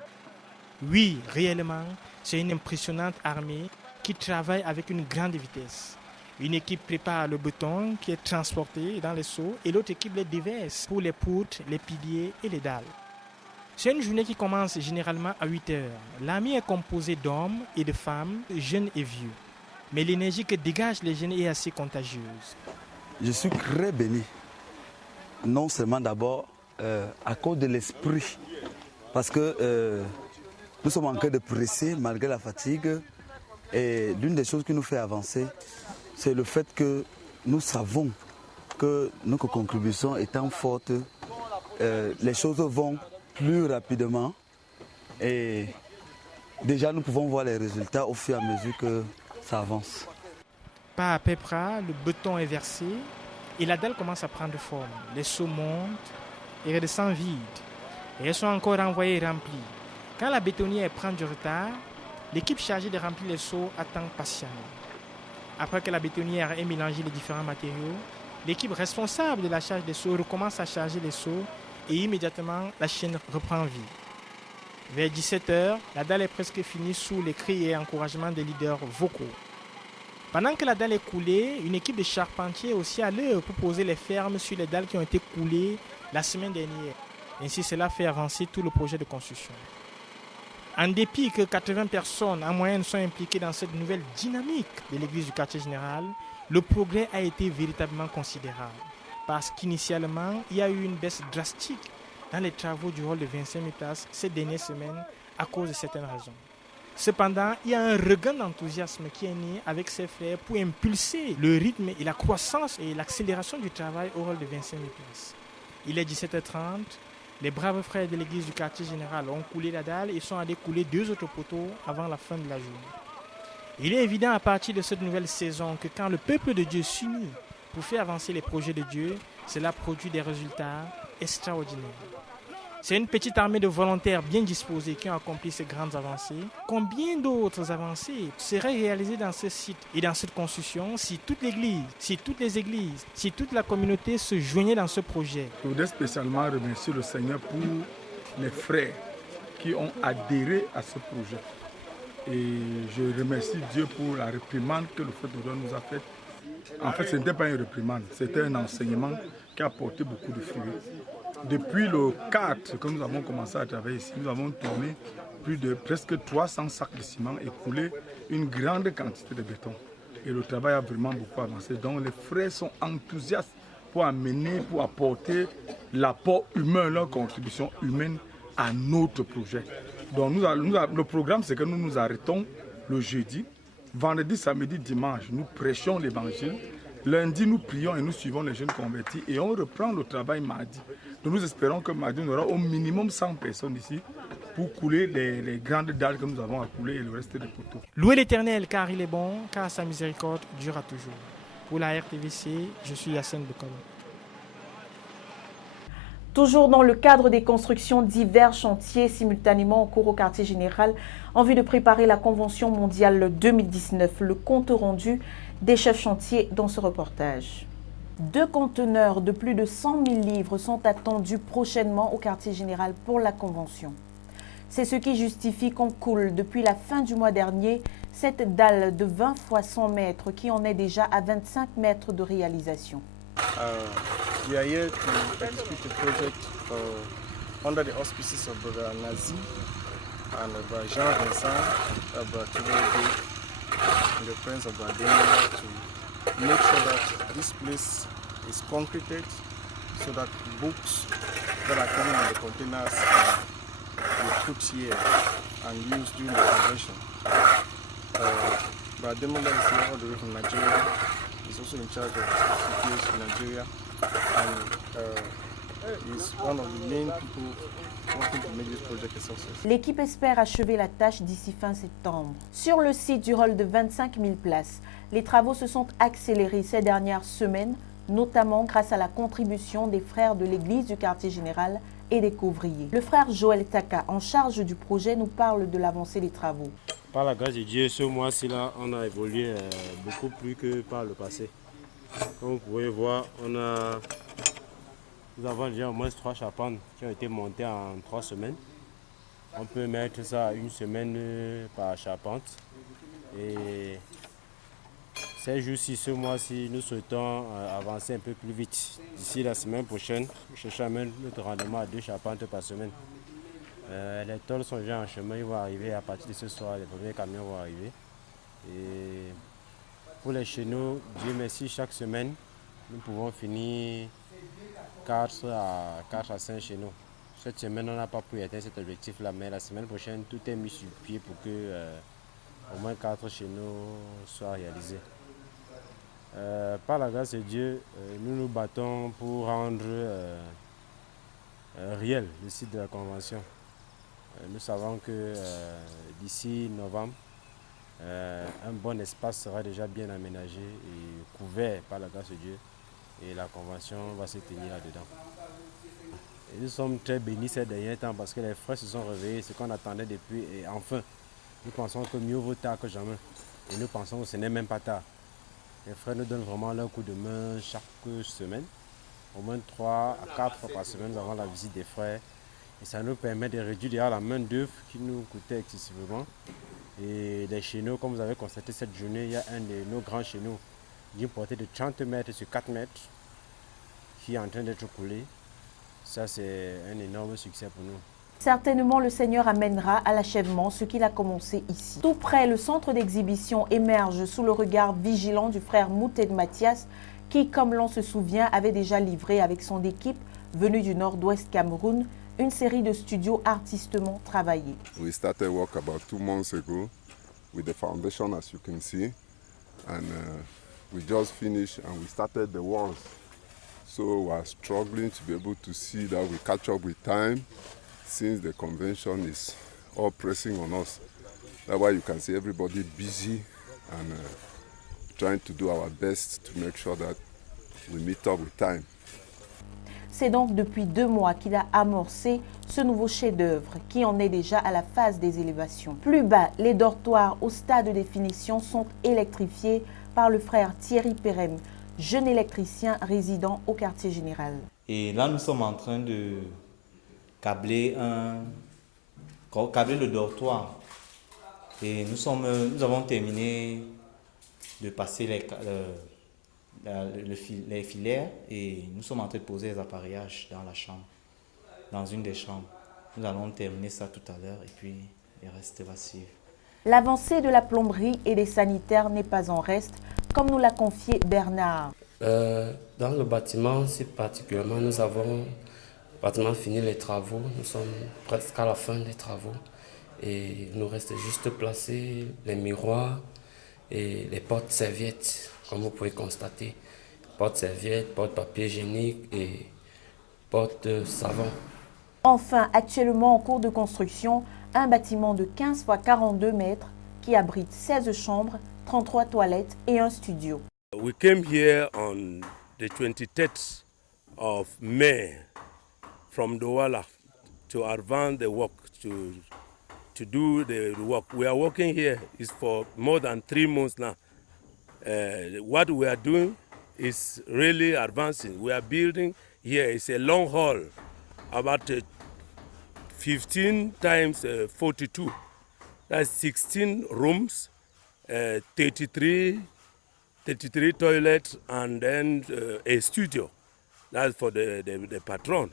Oui, réellement, c'est une impressionnante armée qui travaille avec une grande vitesse. Une équipe prépare le béton qui est transporté dans les seaux et l'autre équipe les déverse pour les poutres, les piliers et les dalles. C'est une journée qui commence généralement à 8 heures. L'armée est composée d'hommes et de femmes, jeunes et vieux. Mais l'énergie que dégagent les jeunes est assez contagieuse. Je suis très béni. Non seulement d'abord à cause de l'esprit, parce que nous sommes en train de presser malgré la fatigue. Et l'une des choses qui nous fait avancer, c'est le fait que nous savons que notre contribution étant forte, les choses vont plus rapidement et déjà nous pouvons voir les résultats au fur et à mesure que ça avance. Pas à peu près, le béton est versé et la dalle commence à prendre forme. Les seaux montent et redescendent vides et elles sont encore renvoyées et remplies. Quand la bétonnière prend du retard, l'équipe chargée de remplir les seaux attend patiemment. Après que la bétonnière ait mélangé les différents matériaux, l'équipe responsable de la charge des seaux recommence à charger les seaux et immédiatement la chaîne reprend vie. Vers 17h, la dalle est presque finie sous les cris et encouragements des leaders vocaux. Pendant que la dalle est coulée, une équipe de charpentiers est aussi à l'heure pour poser les fermes sur les dalles qui ont été coulées la semaine dernière. Ainsi, cela fait avancer tout le projet de construction. En dépit que 80 personnes en moyenne sont impliquées dans cette nouvelle dynamique de l'église du quartier général, le progrès a été véritablement considérable. Parce qu'initialement, il y a eu une baisse drastique dans les travaux du hall de 25 000 places ces dernières semaines à cause de certaines raisons. Cependant, il y a un regain d'enthousiasme qui est né avec ses frères pour impulser le rythme et la croissance et l'accélération du travail au hall de 25 000 places. Il est 17h30. Les braves frères de l'église du quartier général ont coulé la dalle et sont allés couler 2 autres poteaux avant la fin de la journée. Il est évident à partir de cette nouvelle saison que quand le peuple de Dieu s'unit pour faire avancer les projets de Dieu, cela produit des résultats extraordinaires. C'est une petite armée de volontaires bien disposés qui ont accompli ces grandes avancées. Combien d'autres avancées seraient réalisées dans ce site et dans cette construction si toute l'Église, si toutes les églises, si toute la communauté se joignait dans ce projet? Je voudrais spécialement remercier le Seigneur pour les frères qui ont adhéré à ce projet. Et je remercie Dieu pour la réprimande que le frère Doudou nous a faite. En fait, ce n'était pas une réprimande, c'était un enseignement qui a porté beaucoup de fruits. Depuis le 4 que nous avons commencé à travailler ici, nous avons tourné plus de presque 300 sacs de ciment et coulé une grande quantité de béton. Et le travail a vraiment beaucoup avancé. Donc les frères sont enthousiastes pour amener, pour apporter l'apport humain, leur contribution humaine à notre projet. Donc le programme, c'est que nous nous arrêtons le jeudi. Vendredi, samedi, dimanche, nous prêchons l'évangile. Lundi, nous prions et nous suivons les jeunes convertis. Et on reprend le travail mardi. Donc nous espérons que mardi, on aura au minimum 100 personnes ici pour couler les grandes dalles que nous avons à couler et le reste des poteaux. Louez l'Éternel car il est bon, car sa miséricorde durera toujours. Pour la RTVC, je suis Yacine Bekolo. Toujours dans le cadre des constructions, divers chantiers simultanément en cours au quartier général en vue de préparer la Convention mondiale 2019. Le compte rendu des chefs chantiers dans ce reportage. 2 conteneurs de plus de 100 000 livres sont attendus prochainement au quartier général pour la Convention. C'est ce qui justifie qu'on coule depuis la fin du mois dernier cette dalle de 20 x 100 mètres qui en est déjà à 25 mètres de réalisation. We are here to execute a project under the auspices of Brother Nazi and Brother Jean Vincent, Brother Tubebe, in the presence of Brother Daniel, to make sure that this place is concreted so that books that are coming in the containers will put here and used during the convention. Brother Demola is here all the way from Nigeria. He's also in charge of CPH in Nigeria, and he's one of the main people working to make this project a success. L'équipe espère achever la tâche d'ici fin septembre. Sur le site du hall de 25 000 places, les travaux se sont accélérés ces dernières semaines, notamment grâce à la contribution des frères de l'église du quartier général et des couvriers. Le frère Joël Taka, en charge du projet, nous parle de l'avancée des travaux. Par la grâce de Dieu, ce mois-ci-là, on a évolué beaucoup plus que par le passé. Comme vous pouvez voir, nous avons déjà au moins 3 charpentes qui ont été montées en 3 semaines. On peut mettre ça à 1 semaine par charpente. Et ces jours-ci, ce mois-ci, nous souhaitons avancer un peu plus vite. D'ici la semaine prochaine, nous cherchons à mettre notre rendement à 2 charpentes par semaine. Les tôles sont déjà en chemin, ils vont arriver à partir de ce soir, les premiers camions vont arriver. Et pour les chéneaux, Dieu merci, chaque semaine, nous pouvons finir 4 à 5 chéneaux. Cette semaine, on n'a pas pu atteindre cet objectif-là, mais la semaine prochaine, tout est mis sur pied pour que au moins 4 chéneaux soient réalisés. Par la grâce de Dieu, nous nous battons pour rendre réel le site de la Convention. Nous savons que d'ici novembre, un bon espace sera déjà bien aménagé et couvert par la grâce de Dieu et la Convention va se tenir là-dedans. Et nous sommes très bénis ces derniers temps parce que les frères se sont réveillés, ce qu'on attendait depuis et enfin, nous pensons que mieux vaut tard que jamais et nous pensons que ce n'est même pas tard. Les frères nous donnent vraiment leur coup de main chaque semaine, au moins 3 à 4 fois par semaine nous avons la visite des frères. Et ça nous permet de réduire déjà la main d'œuvre qui nous coûtait excessivement. Et les chéneaux, comme vous avez constaté cette journée, il y a un de nos grands chéneaux d'une portée de 30 mètres sur 4 mètres qui est en train d'être coulé. Ça, c'est un énorme succès pour nous. Certainement, le Seigneur amènera à l'achèvement ce qu'il a commencé ici. Tout près, le centre d'exhibition émerge sous le regard vigilant du frère Mouted Mathias, qui, comme l'on se souvient, avait déjà livré avec son équipe venue du nord-ouest Cameroun une série de studios artistement travaillés. We started work about 2 months ago with the foundation, as you can see, and we just finished and we started the walls. So we are struggling to be able to see that we catch up with time since the convention is all pressing on us. That's why you can see everybody busy and trying to do our best to make sure that we meet up with time. C'est donc depuis 2 mois qu'il a amorcé ce nouveau chef-d'œuvre qui en est déjà à la phase des élévations. Plus bas, les dortoirs au stade de finition sont électrifiés par le frère Thierry Perem, jeune électricien résident au quartier général. Et là, nous sommes en train de câbler le dortoir. Et nous avons terminé de passer les filaires et nous sommes en train de poser les appareillages dans la chambre, dans une des chambres. Nous allons terminer ça tout à l'heure et puis le reste va suivre. L'avancée de la plomberie et des sanitaires n'est pas en reste, comme nous l'a confié Bernard. Dans le bâtiment, si particulièrement, nous avons fini les travaux. Nous sommes presque à la fin des travaux. Et il nous reste juste placer les miroirs et les portes-serviettes, comme vous pouvez constater. Portes-serviettes, porte-papier hygiénique et porte-savon. Enfin, actuellement en cours de construction, un bâtiment de 15 x 42 mètres qui abrite 16 chambres, 33 toilettes et un studio. We came here on the 23rd of May from Douala to advance the work, to do the work. We are working here is for more than 3 months now. What we are doing is really advancing. We are building here. It's a long hall, about 15 times 42. That's 16 rooms, 33 toilets, and then a studio. That's for the patron,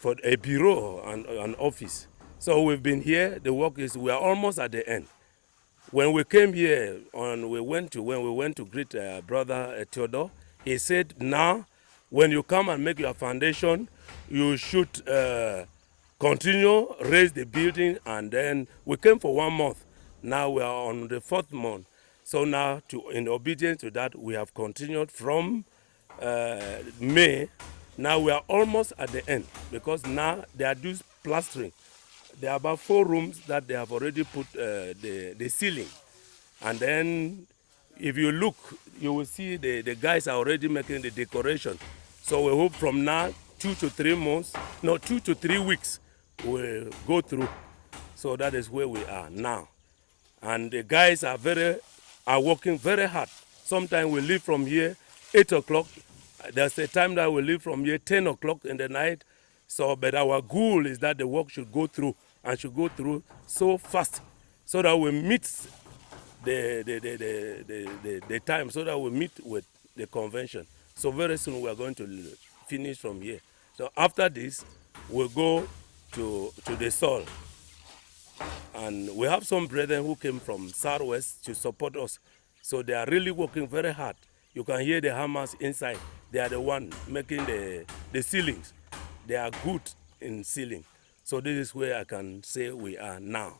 for a bureau and an office. So we've been here. The work is, we are almost at the end. When we came here, when we went to greet brother Theodore, he said, now, when you come and make your foundation, you should continue, raise the building, and then we came for 1 month. Now we are on the 4th month. So now, in obedience to that, we have continued from May. Now we are almost at the end, because now they are doing plastering. There are about 4 rooms that they have already put the ceiling. And then if you look, you will see the guys are already making the decoration. So we hope from now 2 to 3 weeks we'll go through. So that is where we are now. And the guys are working very hard. Sometimes we leave from here 8 o'clock. There's a time that we leave from here 10 o'clock in the night. So, but our goal is that the work should go through and should go through so fast, so that we meet the time, so that we meet with the convention. So very soon we are going to finish from here. So after this, we'll go to the Sol. And we have some brethren who came from Southwest to support us. So they are really working very hard. You can hear the hammers inside. They are the one making the ceilings. They are good in ceiling. So this is where I can say we are now.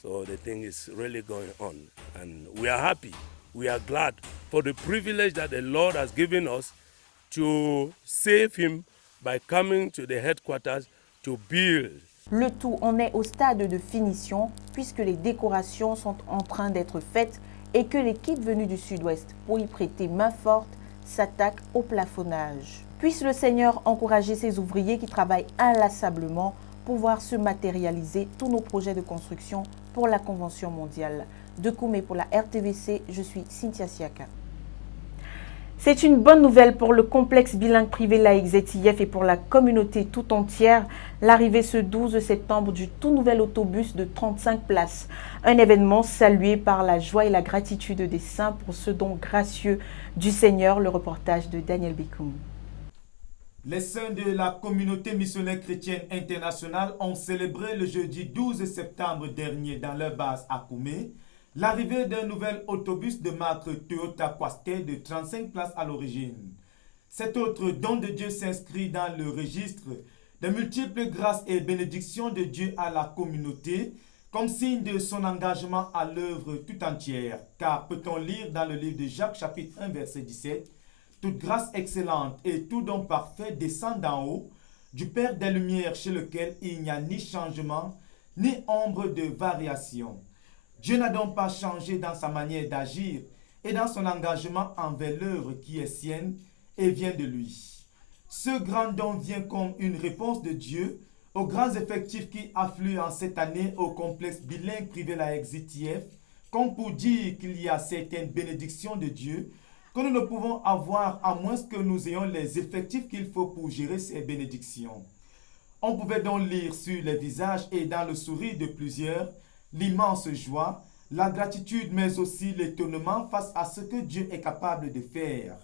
So the thing is really going on. And we are happy. We are glad for the privilege that the Lord has given us to save him by coming to the headquarters to build. Le tout en est au stade de finition puisque les décorations sont en train d'être faites et que l'équipe venue du sud-ouest pour y prêter main forte s'attaque au plafonnage. Puisse le Seigneur encourager ses ouvriers qui travaillent inlassablement pour voir se matérialiser tous nos projets de construction pour la Convention mondiale. De Koumé pour la RTVC, je suis Cynthia Siaka. C'est une bonne nouvelle pour le complexe bilingue privé laïque ZIF et pour la communauté tout entière. L'arrivée ce 12 septembre du tout nouvel autobus de 35 places. Un événement salué par la joie et la gratitude des saints pour ce don gracieux du Seigneur. Le reportage de Daniel Bikoum. Les saints de la communauté missionnaire chrétienne internationale ont célébré le jeudi 12 septembre dernier dans leur base à Koumé l'arrivée d'un nouvel autobus de marque Toyota Quaster de 35 places à l'origine. Cet autre don de Dieu s'inscrit dans le registre des multiples grâces et bénédictions de Dieu à la communauté comme signe de son engagement à l'œuvre tout entière. Car peut-on lire dans le livre de Jacques chapitre 1 verset 17 « Toute grâce excellente et tout don parfait descend d'en haut, du Père des Lumières chez lequel il n'y a ni changement, ni ombre de variation. » Dieu n'a donc pas changé dans sa manière d'agir et dans son engagement envers l'œuvre qui est sienne et vient de lui. Ce grand don vient comme une réponse de Dieu aux grands effectifs qui affluent en cette année au complexe bilingue privé laïque ZIF, comme pour dire qu'il y a certaines bénédictions de Dieu que nous ne pouvons avoir à moins que nous ayons les effectifs qu'il faut pour gérer ces bénédictions. On pouvait donc lire sur les visages et dans le sourire de plusieurs l'immense joie la gratitude, mais aussi l'étonnement face à ce que Dieu est capable de faire.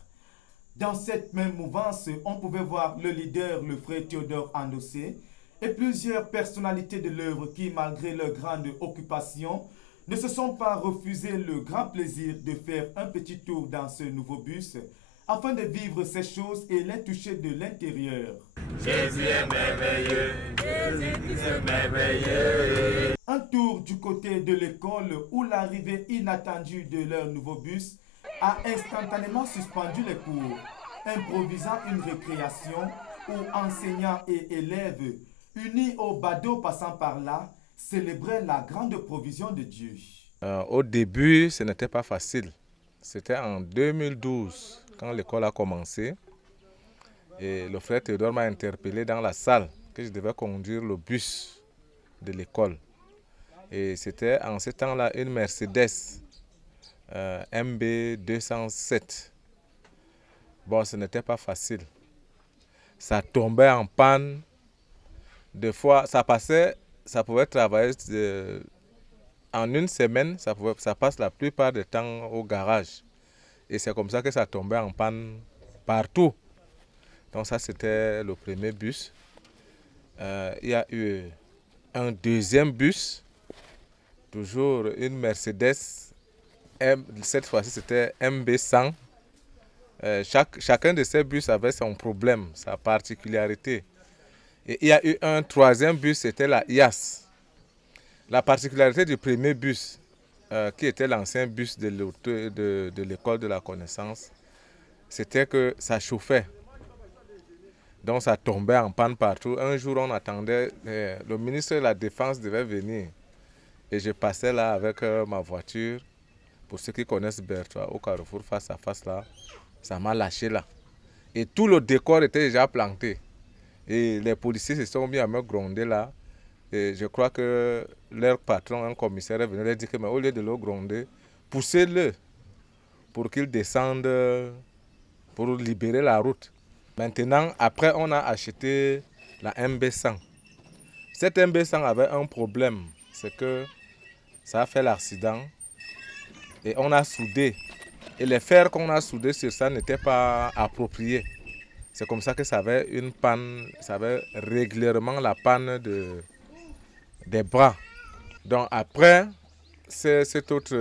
Dans cette même mouvance, on pouvait voir le leader, le frère Théodore Andossé, et plusieurs personnalités de l'œuvre qui, malgré leur grande occupation, ne se sont pas refusé le grand plaisir de faire un petit tour dans ce nouveau bus afin de vivre ces choses et les toucher de l'intérieur. Jésus est merveilleux, Jésus est merveilleux. Un tour du côté de l'école où l'arrivée inattendue de leur nouveau bus a instantanément suspendu les cours, improvisant une récréation où enseignants et élèves, unis au badaud passant par là, célébraient la grande provision de Dieu. Au début, ce n'était pas facile. C'était en 2012, quand l'école a commencé. Et le frère Théodore m'a interpellé dans la salle que je devais conduire le bus de l'école. Et c'était en ce temps-là une Mercedes MB 207. Bon, ce n'était pas facile. Ça tombait en panne. Des fois, ça pouvait travailler en une semaine, ça passe la plupart du temps au garage. Et c'est comme ça que ça tombait en panne partout. Donc ça, c'était le premier bus. Il y a eu un deuxième bus, toujours une Mercedes. Cette fois-ci, c'était MB100. Chacun de ces bus avait son problème, sa particularité. Et il y a eu un troisième bus, c'était la IAS. La particularité du premier bus, qui était l'ancien bus de l'école de la connaissance, c'était que ça chauffait. Donc ça tombait en panne partout. Un jour, on attendait, le ministre de la Défense devait venir. Et je passais là avec ma voiture. Pour ceux qui connaissent Bertois, au carrefour face à face là, ça m'a lâché là. Et tout le décor était déjà planté. Et les policiers se sont mis à me gronder là. Et je crois que leur patron, un commissaire, est venu leur dire que mais au lieu de le gronder, poussez-le pour qu'il descende, pour libérer la route. Maintenant, après, on a acheté la MB100. Cette MB100 avait un problème, c'est que ça a fait l'accident et on a soudé. Et les fers qu'on a soudés sur ça n'étaient pas appropriés. C'est comme ça que ça avait une panne, ça avait régulièrement la panne des bras. Donc après, cet autre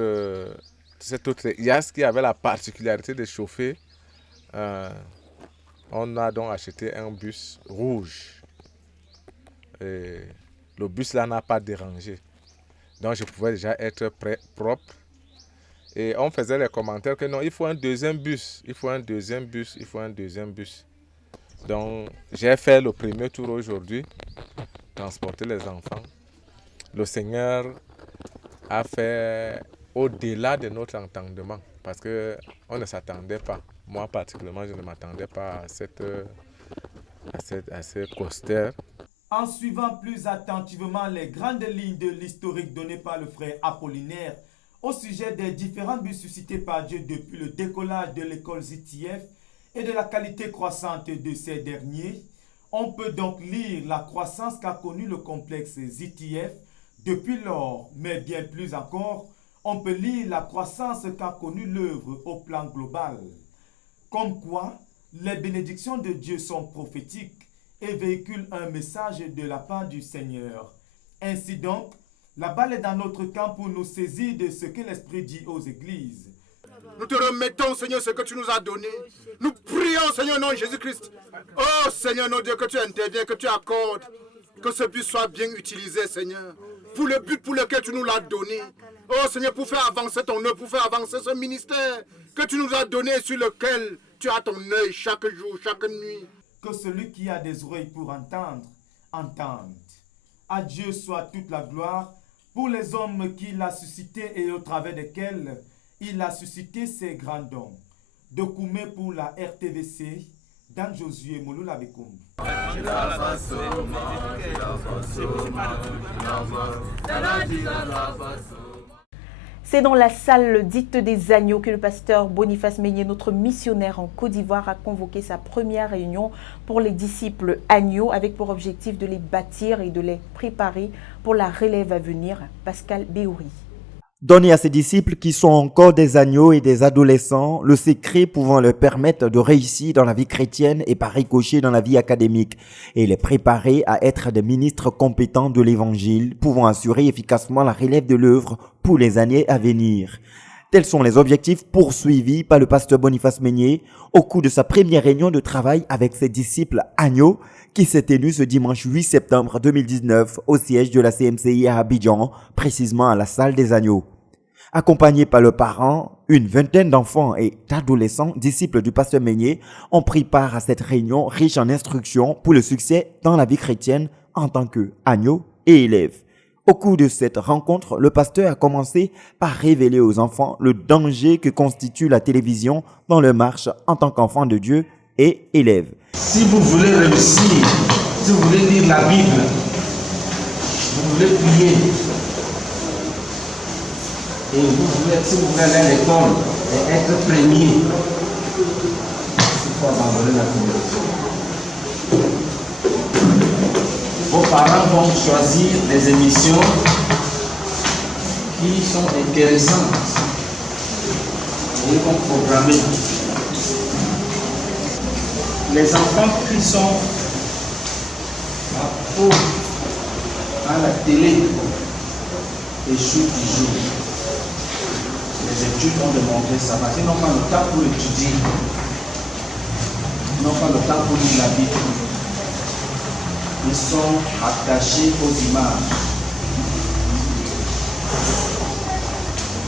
IAS qui avait la particularité de chauffer, on a donc acheté un bus rouge. Et le bus là n'a pas dérangé. Donc je pouvais déjà être propre. Et on faisait les commentaires que non, il faut un deuxième bus, il faut un deuxième bus, il faut un deuxième bus. Donc j'ai fait le premier tour aujourd'hui, transporter les enfants. Le Seigneur a fait au-delà de notre entendement parce qu'on ne s'attendait pas. Moi particulièrement, je ne m'attendais pas à ce coaster. En suivant plus attentivement les grandes lignes de l'historique donné par le frère Apollinaire au sujet des différents buts suscités par Dieu depuis le décollage de l'école ZTF et de la qualité croissante de ces derniers, on peut donc lire la croissance qu'a connue le complexe ZTF depuis lors, mais bien plus encore, on peut lire la croissance qu'a connue l'œuvre au plan global. Comme quoi, les bénédictions de Dieu sont prophétiques et véhiculent un message de la part du Seigneur. Ainsi donc, la balle est dans notre camp pour nous saisir de ce que l'Esprit dit aux églises. Nous te remettons, Seigneur, ce que tu nous as donné. Nous prions, Seigneur, au nom de Jésus-Christ. Oh, Seigneur, notre Dieu, que tu interviens, que tu accordes, que ce but soit bien utilisé, Seigneur, pour le but pour lequel tu nous l'as donné. Oh, Seigneur, pour faire avancer ton œuvre, pour faire avancer ce ministère que tu nous as donné, sur lequel tu as ton œil chaque jour, chaque nuit. Que celui qui a des oreilles pour entendre, entende. À Dieu soit toute la gloire pour les hommes qu'il a suscités et au travers desquels il a suscité ses grands dons. De Koumé pour la RTVC, Dan Josué Mouloula Bekoum. C'est dans la salle dite des agneaux que le pasteur Boniface Meigné, notre missionnaire en Côte d'Ivoire, a convoqué sa première réunion pour les disciples agneaux avec pour objectif de les bâtir et de les préparer pour la relève à venir. Pascal Béouri. Donner à ses disciples qui sont encore des agneaux et des adolescents le secret pouvant leur permettre de réussir dans la vie chrétienne et par ricochet dans la vie académique et les préparer à être des ministres compétents de l'évangile pouvant assurer efficacement la relève de l'œuvre pour les années à venir. Tels sont les objectifs poursuivis par le pasteur Boniface Meignier au cours de sa première réunion de travail avec ses disciples agneaux qui s'est tenue ce dimanche 8 septembre 2019 au siège de la CMCI à Abidjan, précisément à la salle des agneaux. Accompagnés par leurs parents, une vingtaine d'enfants et d'adolescents, disciples du pasteur Meignier, ont pris part à cette réunion riche en instructions pour le succès dans la vie chrétienne en tant qu'agneaux et élèves. Au cours de cette rencontre, le pasteur a commencé par révéler aux enfants le danger que constitue la télévision dans leur marche en tant qu'enfants de Dieu et élèves. Si vous voulez réussir, si vous voulez lire la Bible, vous voulez prier, et si vous voulez aller à l'école et être premier, il faut abandonner la télévision. Vos parents vont choisir des émissions qui sont intéressantes et ils vont programmer. Les enfants qui sont à la télé échouent toujours. Les études ont démontré ça parce qu'ils n'ont pas le temps pour étudier. Ils n'ont pas le temps pour lire la Bible. Ils sont attachés aux images.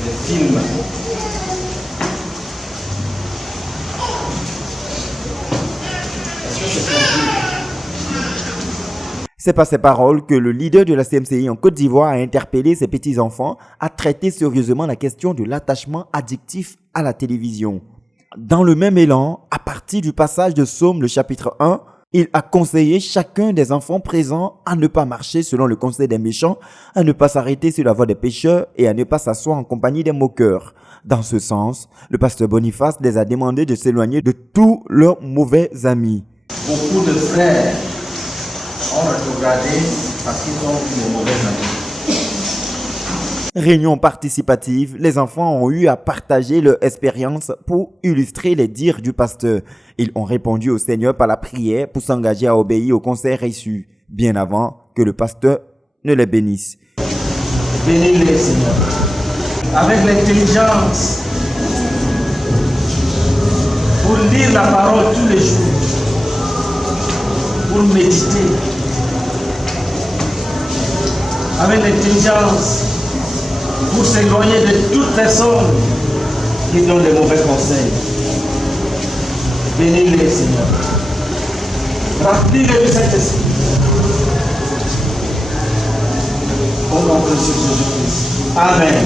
Les films. Est-ce que c'est possible? C'est par ces paroles que le leader de la CMCI en Côte d'Ivoire a interpellé ses petits-enfants à traiter sérieusement la question de l'attachement addictif à la télévision. Dans le même élan, à partir du passage de Psaume, le chapitre 1, il a conseillé chacun des enfants présents à ne pas marcher selon le conseil des méchants, à ne pas s'arrêter sur la voie des pécheurs et à ne pas s'asseoir en compagnie des moqueurs. Dans ce sens, le pasteur Boniface les a demandé de s'éloigner de tous leurs mauvais amis. Beaucoup de frères ont rétrogradé parce qu'ils ont eu de mauvais amis. Réunion participative, les enfants ont eu à partager leur expérience pour illustrer les dires du pasteur. Ils ont répondu au Seigneur par la prière pour s'engager à obéir au conseil reçu, bien avant que le pasteur ne les bénisse. Bénis-les, Seigneur, avec l'intelligence pour lire la parole tous les jours, pour méditer, avec l'intelligence pour s'éloigner de toute personne qui donne des mauvais conseils. Bénis-les, Seigneur. Remplis-les de cet esprit. Au nom de Jésus-Christ. Amen.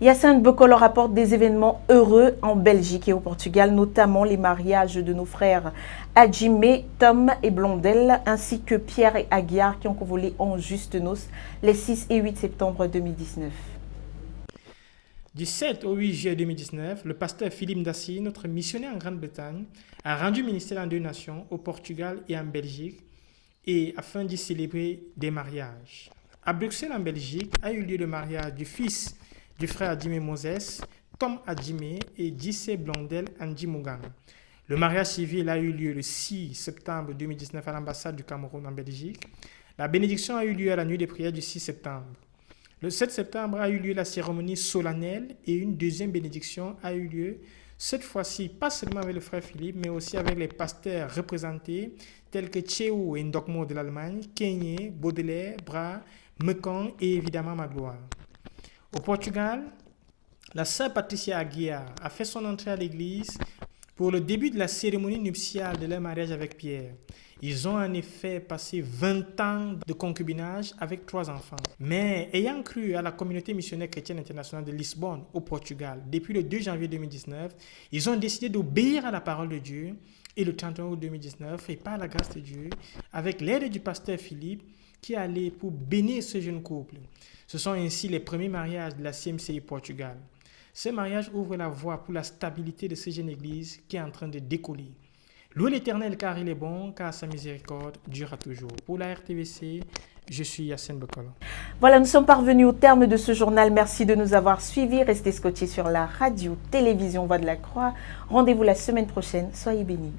Yacine Bekolo rapporte des événements heureux en Belgique et au Portugal, notamment les mariages de nos frères Adjimé, Tom et Blondel, ainsi que Pierre et Aguiar qui ont convolé en juste noces les 6 et 8 septembre 2019. Du 7 au 8 juillet 2019, le pasteur Philippe Dassy, notre missionnaire en Grande-Bretagne, a rendu ministère en 2 nations, au Portugal et en Belgique, et afin d'y célébrer des mariages. À Bruxelles, en Belgique, a eu lieu le mariage du fils du frère Adjimé Moses, Tom Adjimé et Dissé Blondel Andjimougan. Le mariage civil a eu lieu le 6 septembre 2019 à l'ambassade du Cameroun en Belgique. La bénédiction a eu lieu à la nuit des prières du 6 septembre. Le 7 septembre a eu lieu la cérémonie solennelle et une deuxième bénédiction a eu lieu, cette fois-ci pas seulement avec le frère Philippe, mais aussi avec les pasteurs représentés tels que Tchéou et Ndokmo de l'Allemagne, Kenyé, Baudelaire, Bras, Mekong et évidemment Magloire. Au Portugal, la sœur Patricia Aguiar a fait son entrée à l'église pour le début de la cérémonie nuptiale de leur mariage avec Pierre. Ils ont en effet passé 20 ans de concubinage avec 3 enfants. Mais ayant cru à la communauté missionnaire chrétienne internationale de Lisbonne au Portugal depuis le 2 janvier 2019, ils ont décidé d'obéir à la parole de Dieu et le 31 août 2019, et par la grâce de Dieu, avec l'aide du pasteur Philippe, qui est allé pour bénir ce jeune couple. Ce sont ainsi les premiers mariages de la CMCI Portugal. Ce mariage ouvre la voie pour la stabilité de cette jeune église qui est en train de décoller. Louez l'Éternel car il est bon, car sa miséricorde durera toujours. Pour la RTVC, Je suis Yassine Bokolo. Voilà, nous sommes parvenus au terme de ce journal. Merci de nous avoir suivis. Restez scotchés sur la radio-télévision Voix de la Croix. Rendez-vous la semaine prochaine. Soyez bénis.